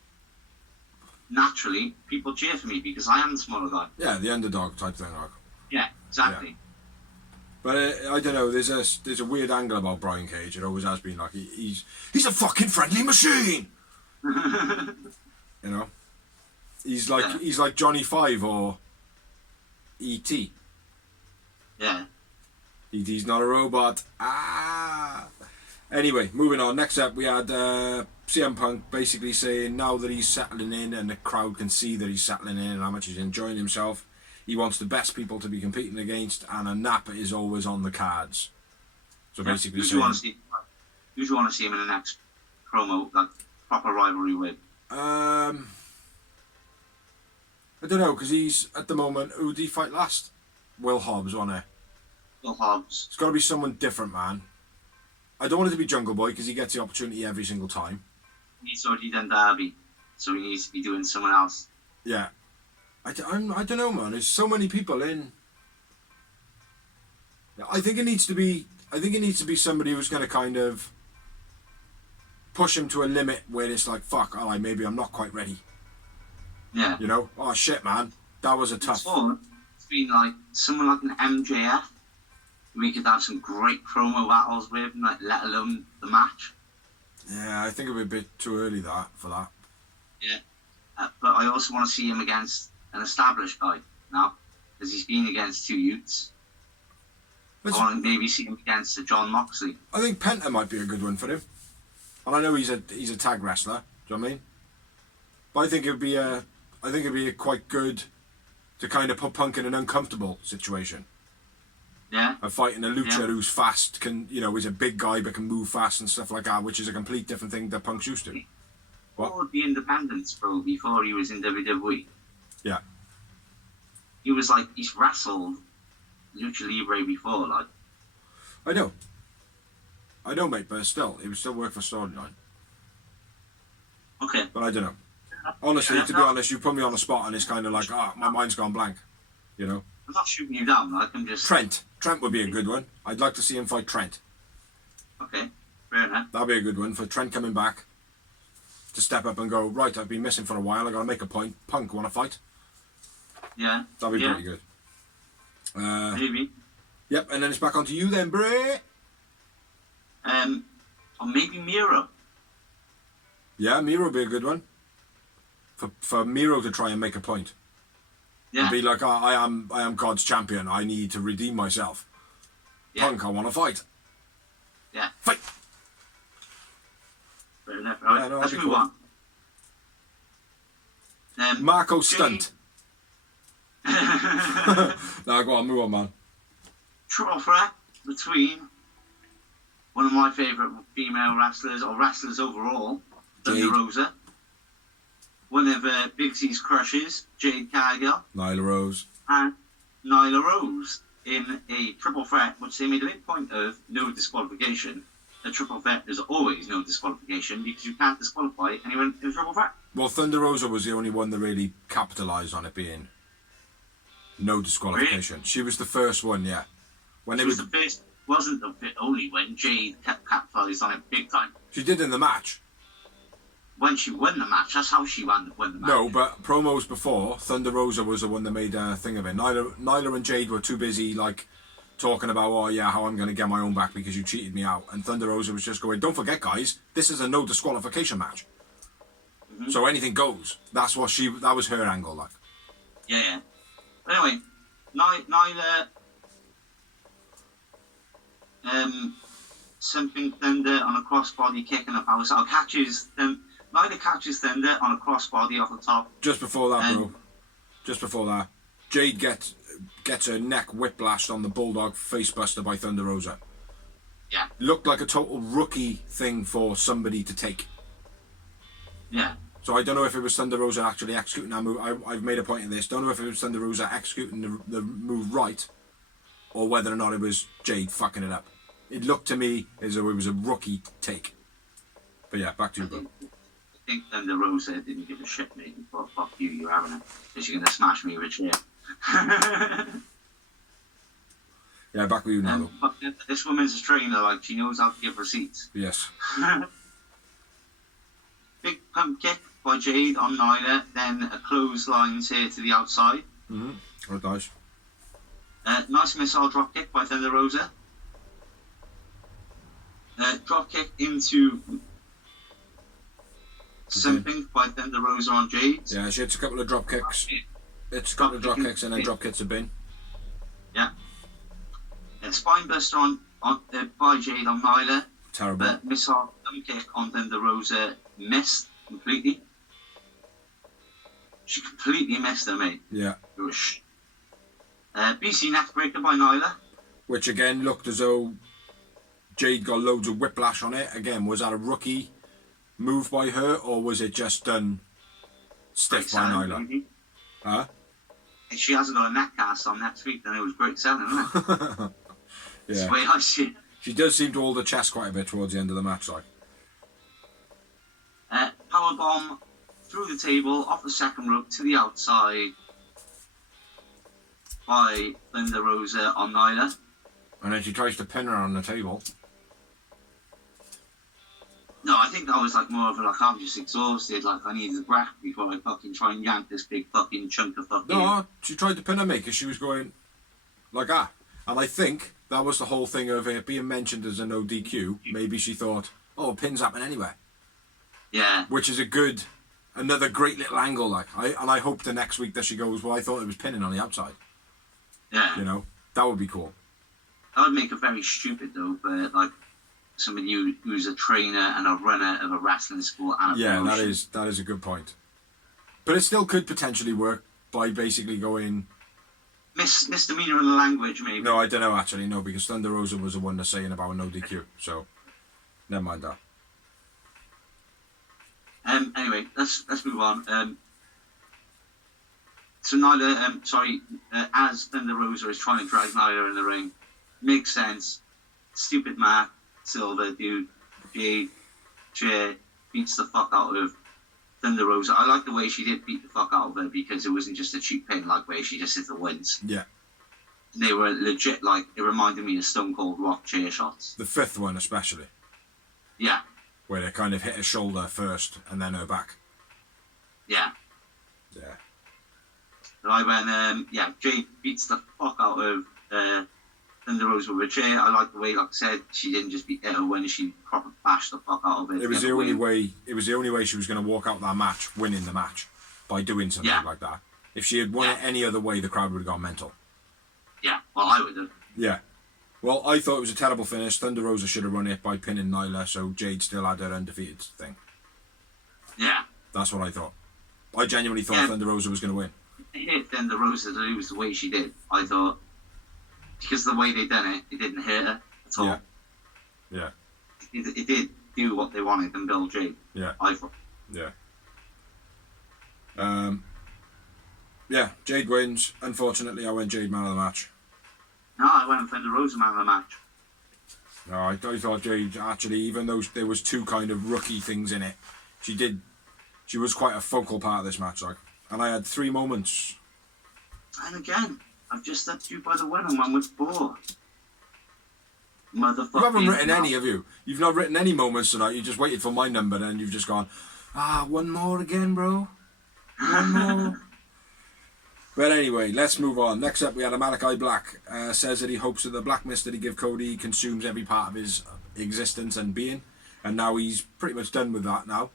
naturally, people cheer for me because I am the smaller guy. Yeah, the underdog type thing, like. Yeah, exactly. Yeah. But I don't know. There's a weird angle about Brian Cage. It always has been like he's a fucking friendly machine. You know, he's like Johnny Five or E.T. Yeah. E.T.'s not a robot. Ah. Anyway, moving on. Next up, we had CM Punk basically saying now that he's settling in and the crowd can see that he's settling in and how much he's enjoying himself, he wants the best people to be competing against, and a nap is always on the cards. So basically, who do you want to see him in the next promo, like proper rivalry with? I don't know, because he's at the moment. Who did he fight last? Will Hobbs, wasn't it? Will Hobbs. It's got to be someone different, man. I don't want it to be Jungle Boy because he gets the opportunity every single time. He's already done Derby, so he needs to be doing someone else. Yeah. I don't know, man. There's so many people in. I think it needs to be somebody who's going to kind of push him to a limit where it's like, fuck, alright, maybe I'm not quite ready. Yeah. You know? Oh shit, man. That was a tough. It's been like someone like an MJF. We could have some great promo battles with him, like, let alone the match. Yeah, I think it would be a bit too early for that. Yeah. But I also want to see him against an established guy now, because he's been against two youths. I want to maybe see him against John Moxley. I think Penta might be a good one for him. And I know he's a tag wrestler. Do you know what I mean? But I think it'd be quite good to kind of put Punk in an uncomfortable situation. Yeah. Of fighting a lucha who's fast, is a big guy but can move fast and stuff like that, which is a complete different thing that Punk's used to. What? The Independence Pro before he was in WWE. Yeah. He's wrestled Lucha Libre before, like. I know, mate, but still, it would still work for storyline. Okay. But I don't know. Honestly, to be honest, you put me on the spot and it's kind of like, my mind's gone blank. You know? I'm not shooting you down, like, I'm just... Trent would be a good one. I'd like to see him fight Trent. Okay, fair enough. That'd be a good one for Trent coming back to step up and go, right, I've been missing for a while, I gotta make a point. Punk, wanna fight? Yeah. That'd be pretty good. Maybe. Yep, and then it's back onto you then, Bray. Or maybe Miro. Yeah, Miro would be a good one. For Miro to try and make a point. Yeah. And be like, I am God's champion. I need to redeem myself. Yeah. Punk, I want to fight. Yeah. Fight. Fair enough. Right. Yeah, no, Let's that'd move be cool. on. Marco Stunt. Nah, go on, move on, man. Triple threat between one of my favourite female wrestlers, or wrestlers overall, Thunder Rosa. One of Big C's crushes, Jade Cargill. Nyla Rose. And Nyla Rose in a triple threat, which they made a big point of no disqualification. A triple threat is always no disqualification because you can't disqualify anyone in a triple threat. Well, Thunder Rosa was the only one that really capitalised on it being no disqualification. Really? She was the first one, yeah. She was the first, wasn't the only one. Jade capitalised on it big time. She did in the match. When she won the match, that's how she won the match. No, but promos before, Thunder Rosa was the one that made a thing of it. Nyla and Jade were too busy, like, talking about, oh yeah, how I'm going to get my own back because you cheated me out. And Thunder Rosa was just going, don't forget, guys, this is a no disqualification match. Mm-hmm. So anything goes. That was her angle, like. Yeah. Anyway, Nyla, something Thunder on a crossbody kick and a power catches them. Nyla catches Thunder on a crossbody off the top. Just before that, bro. Just before that, Jade gets her neck whiplashed on the Bulldog facebuster by Thunder Rosa. Yeah. Looked like a total rookie thing for somebody to take. Yeah. So I don't know if it was Thunder Rosa actually executing that move. I've made a point of this. Don't know if it was Thunder Rosa executing the move right, or whether or not it was Jade fucking it up. It looked to me as though it was a rookie take. But yeah, back to you, bro. I think Thunder Rosa didn't give a shit, mate. He thought, fuck you, you're having it. Because you're going to smash me with a chair. Yeah, back with you now, though. This woman's a trainer, like, she knows how to give receipts. Yes. Big pump kick by Jade on Nyla, then a clothesline here to the outside. Mm-hmm. Oh, nice. Nice missile drop kick by Thunder Rosa. Drop kick into something by Thunder Rosa on Jade. Yeah, she hits a couple of drop kicks. It's a couple of drop kicks and then drop kicks a bin. Yeah. Spine buster by Jade on Nyla. Terrible. Missile kick on Thunder Rosa missed completely. She completely missed her, mate. Yeah. It was BC Neckbreaker by Nyla. Which again looked as though Jade got loads of whiplash on it. Again, was that a rookie move by her, or was it just done stiff by Nyla? Huh? If she hasn't got a neck cast on next week, then it was great selling, isn't it? Yeah. That's the way I see it. She does seem to hold her chest quite a bit towards the end of the match, like. Powerbomb through the table, off the second rope to the outside by Thunder Rosa on Nyla. And then she tries to pin her on the table. No, I think that was like more of a, like, I'm just exhausted, like I need a breath before I fucking try and yank this big fucking chunk of fucking... No, she tried to pin her, mate, because she was going like that. And I think that was the whole thing of it being mentioned as a no DQ. Maybe she thought, oh, pins happen anywhere. Yeah. Which is another great little angle, like. I hope the next week that she goes, well, I thought it was pinning on the outside. Yeah. You know, that would be cool. That would make it very stupid, though, but, like, somebody who's a trainer and a runner of a wrestling school and a promotion. that is a good point. But it still could potentially work by basically going... Misdemeanor in the language, maybe. No, I don't know, actually, no, because Thunder Rosa was the one that's saying about no DQ, so never mind that. Anyway, let's move on. So Nyla, as Thunder Rosa is trying to drag Nyla in the ring, makes sense. Stupid Matt Silver dude, Jay beats the fuck out of Thunder Rosa. I like the way she did beat the fuck out of her because it wasn't just a cheap pin like where she just hit the wins. Yeah. They were legit, like, it reminded me of Stone Cold Rock chair shots. The fifth one especially. Yeah. Where they kind of hit her shoulder first and then her back. Yeah. Yeah. So I went, Jade beats the fuck out of Thunder Rosa with a chair. I like the way, like I said, she didn't just beat her when she proper bashed the fuck out of it. It was the only way she was going to walk out that match, winning the match, by doing something like that. If she had won it any other way, the crowd would have gone mental. Yeah, well, I would have. Yeah. Well, I thought it was a terrible finish. Thunder Rosa should have run it by pinning Nyla, so Jade still had her undefeated thing. Yeah. That's what I thought. I genuinely thought Thunder Rosa was going to win. I hit Thunder Rosa to lose the way she did. I thought, because the way they done it, it didn't hurt her at all. Yeah. Yeah. It did do what they wanted and build Jade. Yeah. I thought. Yeah. Yeah, Jade wins. Unfortunately, I went Jade man of the match. No, I went Thunder Rosa man of the match. No, I thought Jade, actually, even though there was two kind of rookie things in it, she was quite a focal part of this match, like. And I had 3 moments. And again, I've just stepped you by the win and went with 4. Motherfucker. You haven't written any, have you? You've not written any moments tonight. You just waited for my number, and you've just gone, one more again, bro. One more. But anyway, let's move on. Next up, we had a Malachi Black. Says that he hopes that the black mist that he gave Cody consumes every part of his existence and being. And now he's pretty much done with that now.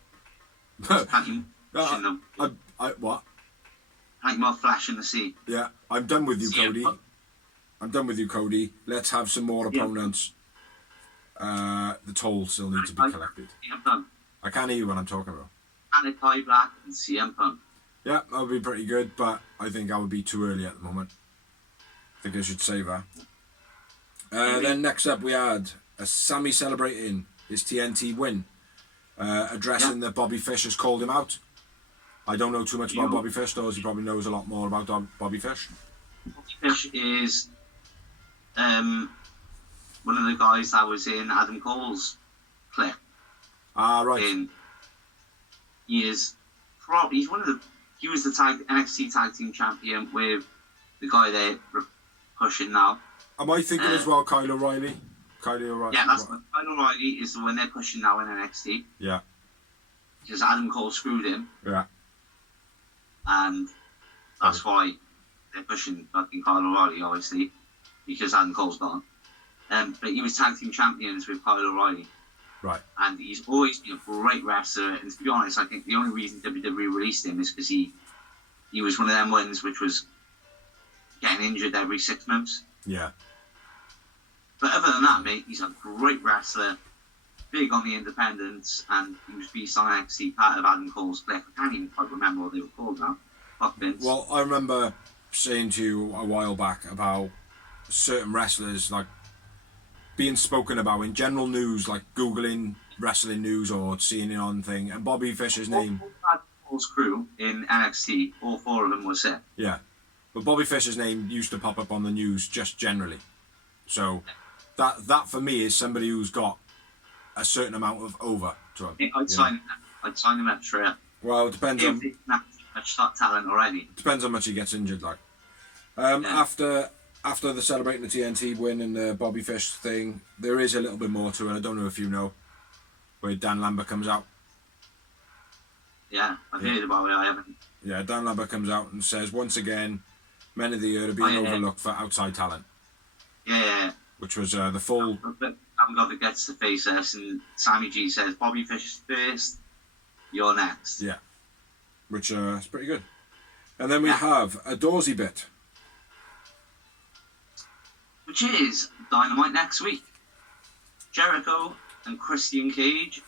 What? Like more flash in the sea. Yeah, I'm done with you, Cody. I'm done with you, Cody. Let's have some more opponents. The toll still needs to be collected. Yeah, I'm done. I can't hear you when I'm talking, bro. Anakai Black and CM Punk. Yeah, that would be pretty good, but I think that would be too early at the moment. I think I should save that. Then next up we had Sammy celebrating his TNT win, addressing that Bobby Fish has called him out. I don't know too much about Bobby Fish, though, as he probably knows a lot more about Bobby Fish. Bobby Fish is one of the guys that was in Adam Cole's clip. Ah, right. He's one of the. He was the NXT Tag Team Champion with the guy they're pushing now. Am I thinking as well, Kyle O'Reilly? Yeah, that's Kyle O'Reilly is the one they're pushing now in NXT. Yeah. Because Adam Cole screwed him. Yeah. And that's why they're pushing fucking Kyle O'Reilly, obviously, because Adam Cole's gone. But he was tag team champions with Kyle O'Reilly. Right. And he's always been a great wrestler. And to be honest, I think the only reason WWE released him is because he was one of them ones which was getting injured every 6 months. Yeah. But other than that, mate, he's a great wrestler, big on the independents, and he was beast on NXT, part of Adam Cole's clip. I can't even quite remember what they were called now. Fuck Vince. Well, I remember saying to you a while back about certain wrestlers, like, being spoken about in general news, like Googling wrestling news or seeing it on thing, and Bobby Fish's name. Adam Cole's crew in NXT, all 4 of them were set. Yeah. But Bobby Fish's name used to pop up on the news just generally. So that for me is somebody who's got a certain amount of over to him. I'd sign him up straight up. Well, it depends on much talent already. Depends how much he gets injured, like. After the celebrating the TNT win and the Bobby Fish thing, there is a little bit more to it. I don't know if you know, where Dan Lambert comes out. Yeah, I've heard about it. I haven't. Yeah, Dan Lambert comes out and says, once again, men of the year are being overlooked for outside talent. Yeah. Which was the full... I haven't got the guts to face us, and Sammy G says, Bobby Fish is first, you're next. Yeah. Which is pretty good. And then we have a Dawsey bit. Which is Dynamite next week. Jericho and Christian Cage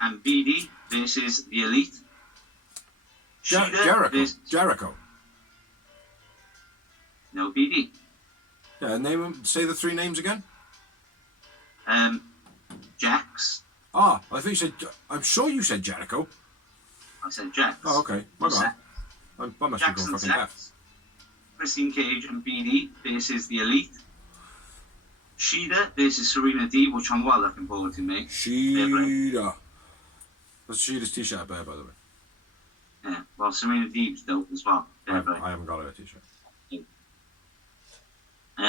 and BD versus the Elite. Jericho. No, BD. Yeah, name them. Say the 3 names again. Jax. Ah, I think you said. I'm sure you said Jericho. I said Jax. Oh, okay. My bad. I must Jax be going and fucking deaf. Christian Cage and BD versus the Elite. Shida versus Serena D, which I'm well looking forward to, mate. Shida. That's Shida's t-shirt up there, by the way. Yeah, well, Serena D was dope as well. I haven't got her t-shirt.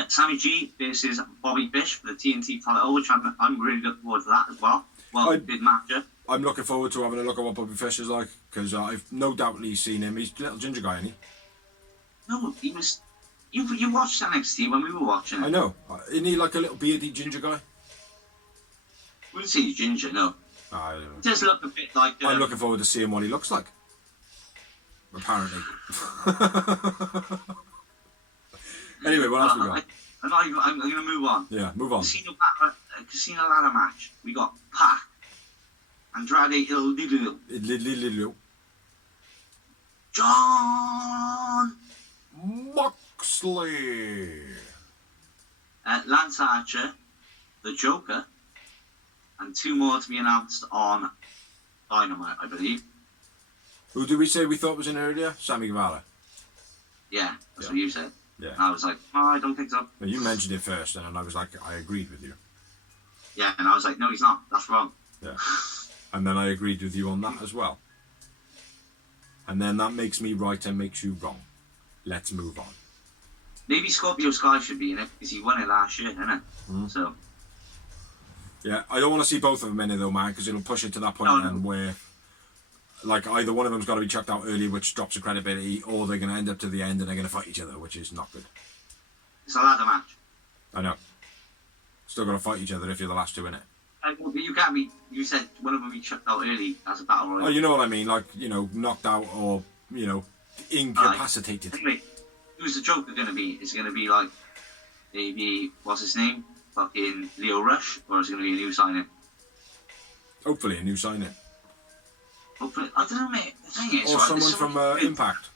Sammy G versus Bobby Fish for the TNT title, which I'm really looking forward to that as well. Well, good matchup. I'm looking forward to having a look at what Bobby Fish is like, because I've no doubtly seen him. He's a little ginger guy, isn't he? No, he was... You watched NXT when we were watching it. I know. Isn't he like a little beardy ginger guy? Wouldn't say he's ginger, no. I don't know. He does look a bit like... I'm looking forward to seeing what he looks like. Apparently. Anyway, what else we got? I'm going to move on. Yeah, move on. Casino ladder match. We got Pac, Andrade Il Idolo, John Moxley, Lance Archer, the Joker, and 2 more to be announced on Dynamite, I believe. Who did we say we thought was in earlier? Sammy Guevara. Yeah, that's what you said. Yeah. And I was like, oh, I don't think so. Well, you mentioned it first, and I was like, I agreed with you. Yeah, and I was like, no, he's not. That's wrong. Yeah. And then I agreed with you on that as well. And then that makes me right and makes you wrong. Let's move on. Maybe Scorpio Sky should be in it, because he won it last year, didn't it? Mm. So. Yeah, I don't want to see both of them in it though, man, because it'll push it to that point then where, like, either one of them's got to be chucked out early, which drops the credibility, or they're going to end up to the end and they're going to fight each other, which is not good. It's a ladder match. I know. Still got to fight each other if you're the last 2 in it. But you can't be. You said one of them be chucked out early as a battle royal. Oh, you know what I mean? Like, you know, knocked out or, you know, incapacitated. Anyway, who's the Joker going to be? Is it going to be like maybe what's his name? Fucking Leo Rush, or is it going to be a new signing? Hopefully, a new signing. But I don't know, mate. The thing is, Or right, someone from Impact.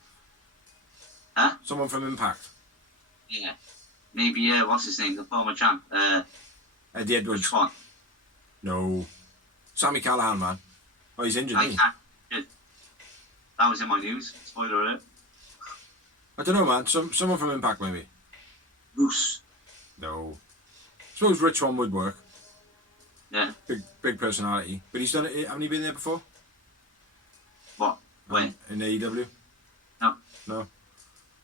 Huh? Someone from Impact. Yeah. Maybe, what's his name? The former champ. Eddie Edwards. Which one? No. Sammy Callahan, man. Oh, he's injured, isn't he? That was in my news. Spoiler alert. I don't know, man. Someone from Impact, maybe. Moose. No. I suppose Rich one would work. Yeah. Big personality. But he's done it. Haven't he been there before? What? When? In AEW? No. No.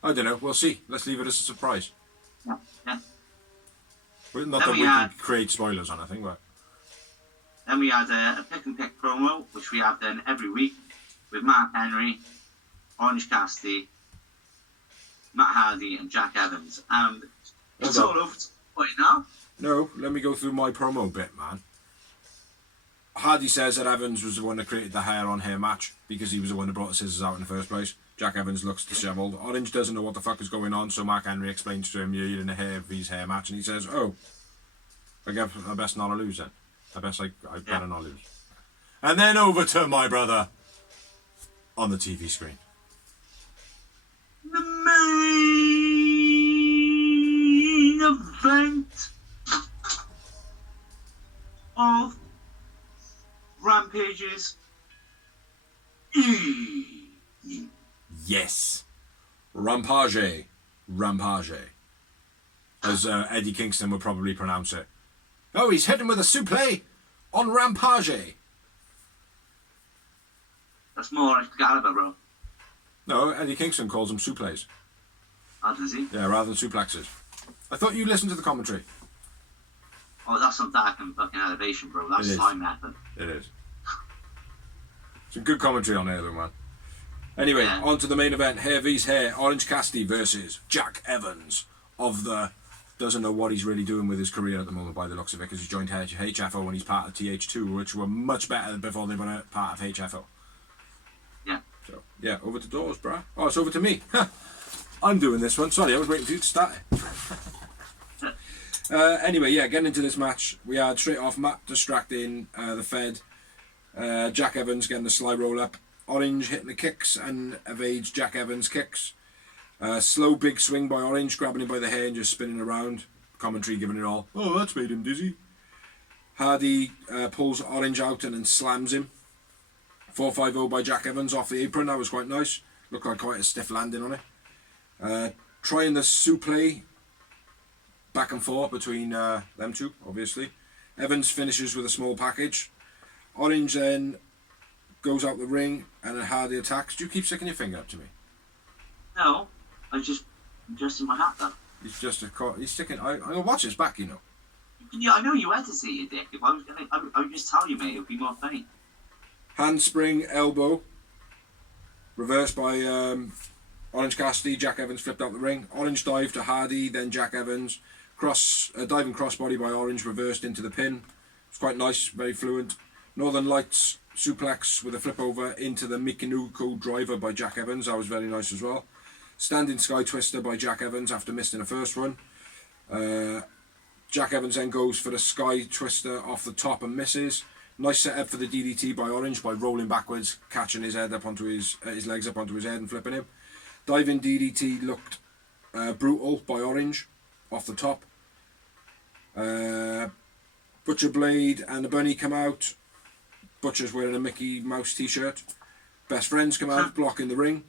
I don't know. We'll see. Let's leave it as a surprise. Yeah. Yeah. Well, not that we can create spoilers on anything, but... Then we had a pick and pick promo, which we have done every week with Mark Henry, Orange Cassidy, Matt Hardy, and Jack Evans. And it's all over to point now. No, let me go through my promo bit, man. Hardy says that Evans was the one that created the hair-on-hair match because he was the one that brought the scissors out in the first place. Jack Evans looks dishevelled. Orange doesn't know what the fuck is going on, so Mark Henry explains to him, you're in a hair match, and he says, oh, I guess I best not lose then. I better not lose. And then over to my brother on the TV screen. The main event of Rampage's Yes. Rampage. As Eddie Kingston would probably pronounce it. Oh, he's hitting with a suplex on Rampage. That's more Excalibur, bro. No, Eddie Kingston calls them suplex. Oh, does he? Yeah, rather than suplexes. I thought you listened to the commentary. Oh, that's some dark and fucking elevation, bro. That's my method. It is. Some good commentary on there, though, man. Anyway, on to the main event. Hair vs hair. Orange Cassidy versus Jack Evans of the... Doesn't know what he's really doing with his career at the moment by the looks of it, because he's joined HFO when he's part of TH2, which were much better before they were part of HFO. Yeah. So, yeah, over to Doors, bruh. Oh, it's over to me. I'm doing this one. Sorry, I was waiting for you to start it. Anyway, yeah, getting into this match, we had straight off Matt distracting the Fed, Jack Evans getting the sly roll up, Orange hitting the kicks and evades Jack Evans' kicks. Slow big swing by Orange, grabbing him by the hair and just spinning around. Commentary giving it all. Oh, that's made him dizzy. Hardy pulls Orange out and then slams him. 450 by Jack Evans off the apron. That was quite nice. Looked like quite a stiff landing on it. Trying the suplex back and forth between them two, obviously. Evans finishes with a small package. Orange then goes out the ring and then Hardy attacks. Do you keep sticking your finger up to me? No, I'm just adjusting my hat there. He's just he's sticking. I'll watch his back, you know. Yeah, I know you had to see it, Dick. If I was gonna, I would just tell you, mate. It would be more funny. Handspring elbow. Reversed by Orange Cassidy. Jack Evans flipped out the ring. Orange dive to Hardy, then Jack Evans. Diving crossbody by Orange, reversed into the pin. It's quite nice, very fluent. Northern Lights suplex with a flip over into the Mikinuko driver by Jack Evans. That was very nice as well. Standing Sky Twister by Jack Evans after missing the first one. Jack Evans then goes for the Sky Twister off the top and misses. Nice setup for the DDT by Orange by rolling backwards, catching his head up onto his legs up onto his head and flipping him. Diving DDT looked brutal by Orange off the top. Butcher Blade and the Bunny come out. Butcher's wearing a Mickey Mouse t-shirt. Best Friends come out, blocking the ring.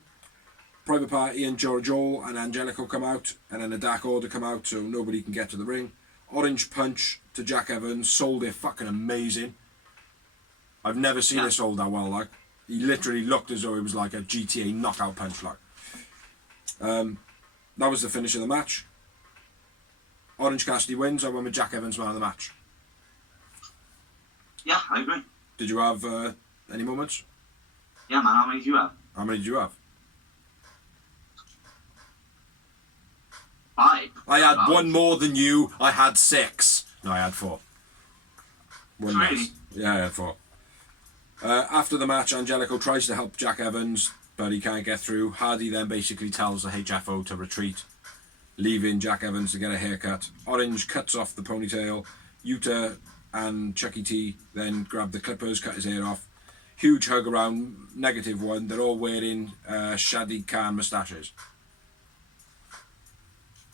Private Party and Joel and Angelico come out, and then the Dark Order come out so nobody can get to the ring. Orange Punch to Jack Evans, sold it fucking amazing. I've never seen it sold that well, like. He literally looked as though it was like a GTA knockout punch, like. That was the finish of the match. Orange Cassidy wins. I went with Jack Evans man of the match. Yeah, I agree. Did you have any moments? Yeah, man. How many did you have? How many did you have? 5. I had one more than you. I had 6. No, I had 4. One less. Really? Yeah, I had 4. After the match, Angelico tries to help Jack Evans, but he can't get through. Hardy then basically tells the HFO to retreat, leaving Jack Evans to get a haircut. Orange cuts off the ponytail. Yuta and Chucky T then grab the clippers, cut his hair off. huge hug around -1. They're all wearing Shadi Khan moustaches.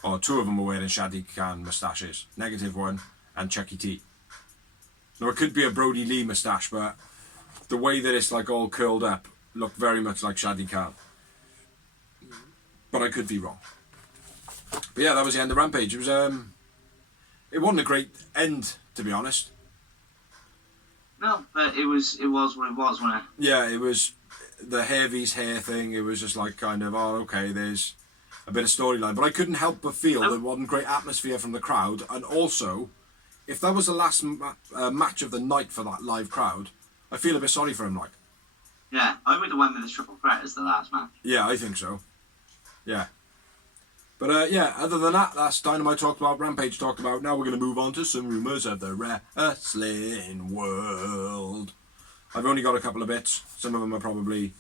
Or 2 of them are wearing Shadi Khan moustaches. -1 and Chucky T. Now it could be a Brody Lee moustache, but the way that it's like all curled up looked very much like Shadi Khan. But I could be wrong. But yeah, that was the end of Rampage. It was it wasn't a great end, to be honest. No, but it was what it was, wasn't it? Yeah, it was the Heavy's hair thing. It was just like kind of, oh, okay, there's a bit of storyline. But I couldn't help but feel there wasn't great atmosphere from the crowd. And also, if that was the last match of the night for that live crowd, I feel a bit sorry for him, like. Yeah, I would have went with the triple threat as the last match. Yeah, I think so. Yeah. But yeah, other than that, that's Dynamite talked about, Rampage talked about. Now we're going to move on to some rumours of the wrestling world. I've only got a couple of bits. Some of them are probably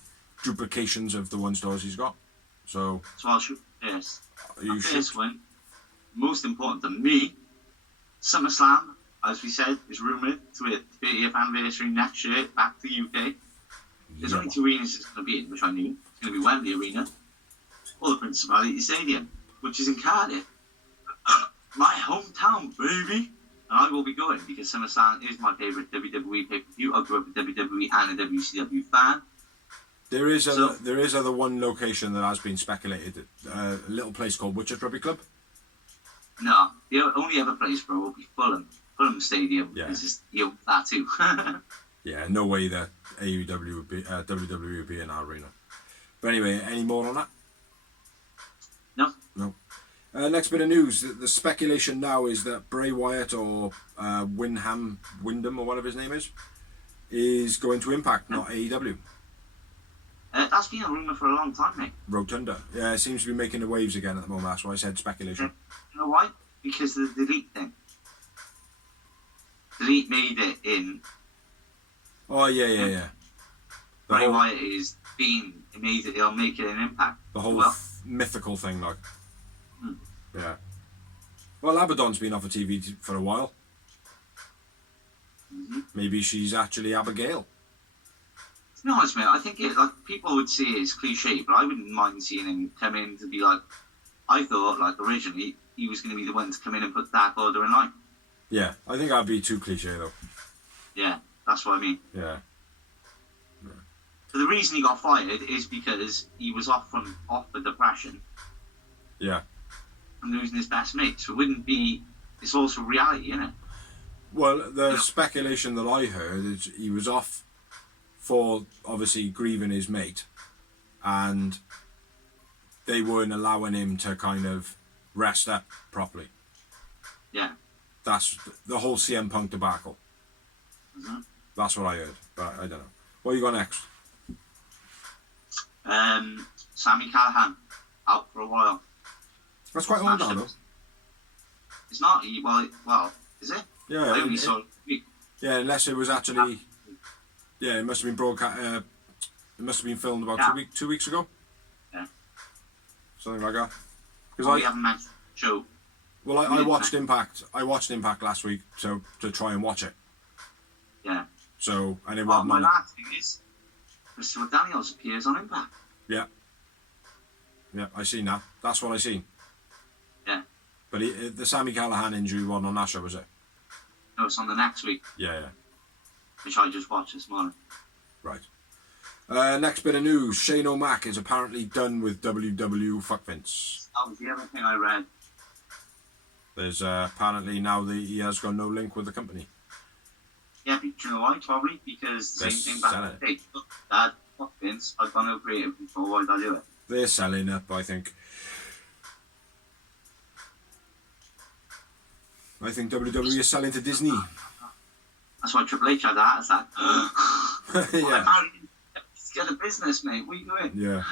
duplications of the one stores he's got. So I'll shoot first. You first one, most important to me, SummerSlam, as we said, is rumoured to be a 30th anniversary next year back to the UK. There's only 2 arenas it's going to be in, which I knew. It's going to be Wembley Arena or the Principality Stadium, which is in Cardiff. My hometown, baby! And I will be going because SummerSlam is my favourite WWE pay-per-view. I grew up a WWE and a WCW fan. There is other one location that has been speculated. A little place called Witcher Rugby Club. No, the only other place, bro, will be Fulham. Fulham Stadium. Yeah. Is that too. Yeah, no way that AEW would be, WWE would be in our arena. But anyway, any more on that? No. No. Next bit of news. The speculation now is that Bray Wyatt or Wyndham or whatever his name is going to Impact, not AEW. That's been a rumour for a long time, mate. Rotunda. Yeah, it seems to be making the waves again at the moment. That's why I said speculation. You know why? Because of the Delete thing. Delete made it in. Oh, yeah. Bray Wyatt is being amazing. He'll make it an Impact. The whole mythical thing, like. Yeah. Well, Abaddon's been off of TV for a while. Mm-hmm. Maybe she's actually Abigail. To be honest, mate, I think people would see it as cliche, but I wouldn't mind seeing him come in to be like. I thought, like, originally he was going to be the one to come in and put Dark Order in line. Yeah, I think that'd be too cliche though. Yeah, that's what I mean. Yeah. So the reason he got fired is because he was off for depression. Yeah. And losing his best mate. So it wouldn't be. It's also reality, isn't it? Well, the speculation that I heard is he was off for obviously grieving his mate, and they weren't allowing him to kind of rest up properly. Yeah. That's the whole CM Punk debacle. Mm-hmm. That's what I heard, but I don't know. What you got next? Sami Callihan out for a while. That's quite old now, though. It's not. Well, is it? Yeah. I only saw it. Yeah, unless it was actually. Yeah, it must have been broadcast. It must have been filmed about 2 weeks ago. Yeah. Something like that. Because I haven't mentioned the show. Well, I watched Impact. I watched Impact last week to try and watch it. Yeah. So, and it Well, wasn't. my last thing is Christopher Daniels appears on Impact. Yeah. Yeah, I seen that. That's what I seen. Yeah. But the Sami Callihan injury wasn't on that show, was it? No, it's on the next week. Yeah. Which I just watched this morning. Right. Next bit of news. Shane O'Mac is apparently done with WW Fuck Vince. That was the other thing I read. There's apparently now he has got no link with the company. Yeah, but you know why? Probably because the same thing back in the day. Look, Dad, fuck Vince, I've got no creative control, why did I do it? They're selling up, I think. I think WWE is selling to Disney. That's why Triple H had that. It's like, Yeah. Let's get a business, mate. What are you doing? Yeah.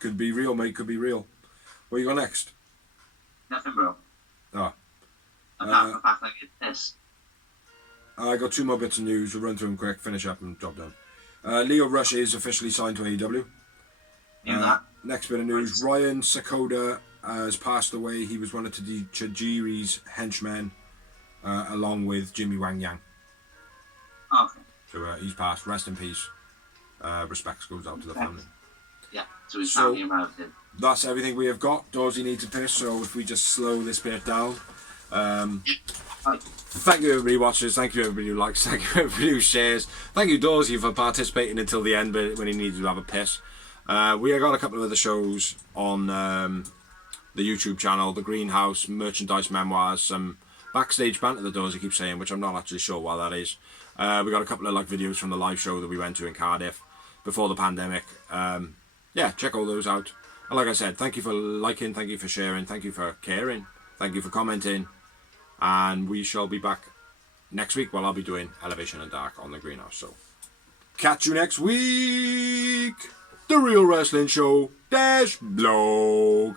Could be real, mate. Could be real. What you got next? Nothing, bro. Oh. I'm back like this. I got 2 more bits of news. We'll run through them quick, finish up and job done. Leo Rush is officially signed to AEW. Next bit of news. Ryan Sakoda has passed away. He was one of Tajiri's henchmen, along with Jimmy Wang Yang. Okay. So he's passed. Rest in peace. Respects goes out to the family. Yeah, to his So- family about it. That's everything we have got. Dorsey needs a piss, so if we just slow this bit down. Thank you everybody who watches, thank you everybody who likes, thank you everybody who shares. Thank you Dorsey for participating until the end but when he needed to have a piss. We have got a couple of other shows on the YouTube channel, The Greenhouse, Merchandise Memoirs, some backstage banter that Dorsey keeps saying, which I'm not actually sure what that is. We got a couple of like videos from the live show that we went to in Cardiff before the pandemic. Yeah, check all those out. And like I said, thank you for liking, thank you for sharing, thank you for caring, thank you for commenting. And we shall be back next week while I'll be doing Elevation and Dark on the Greenhouse. So, catch you next week. The Real Wrestling Show -- blog.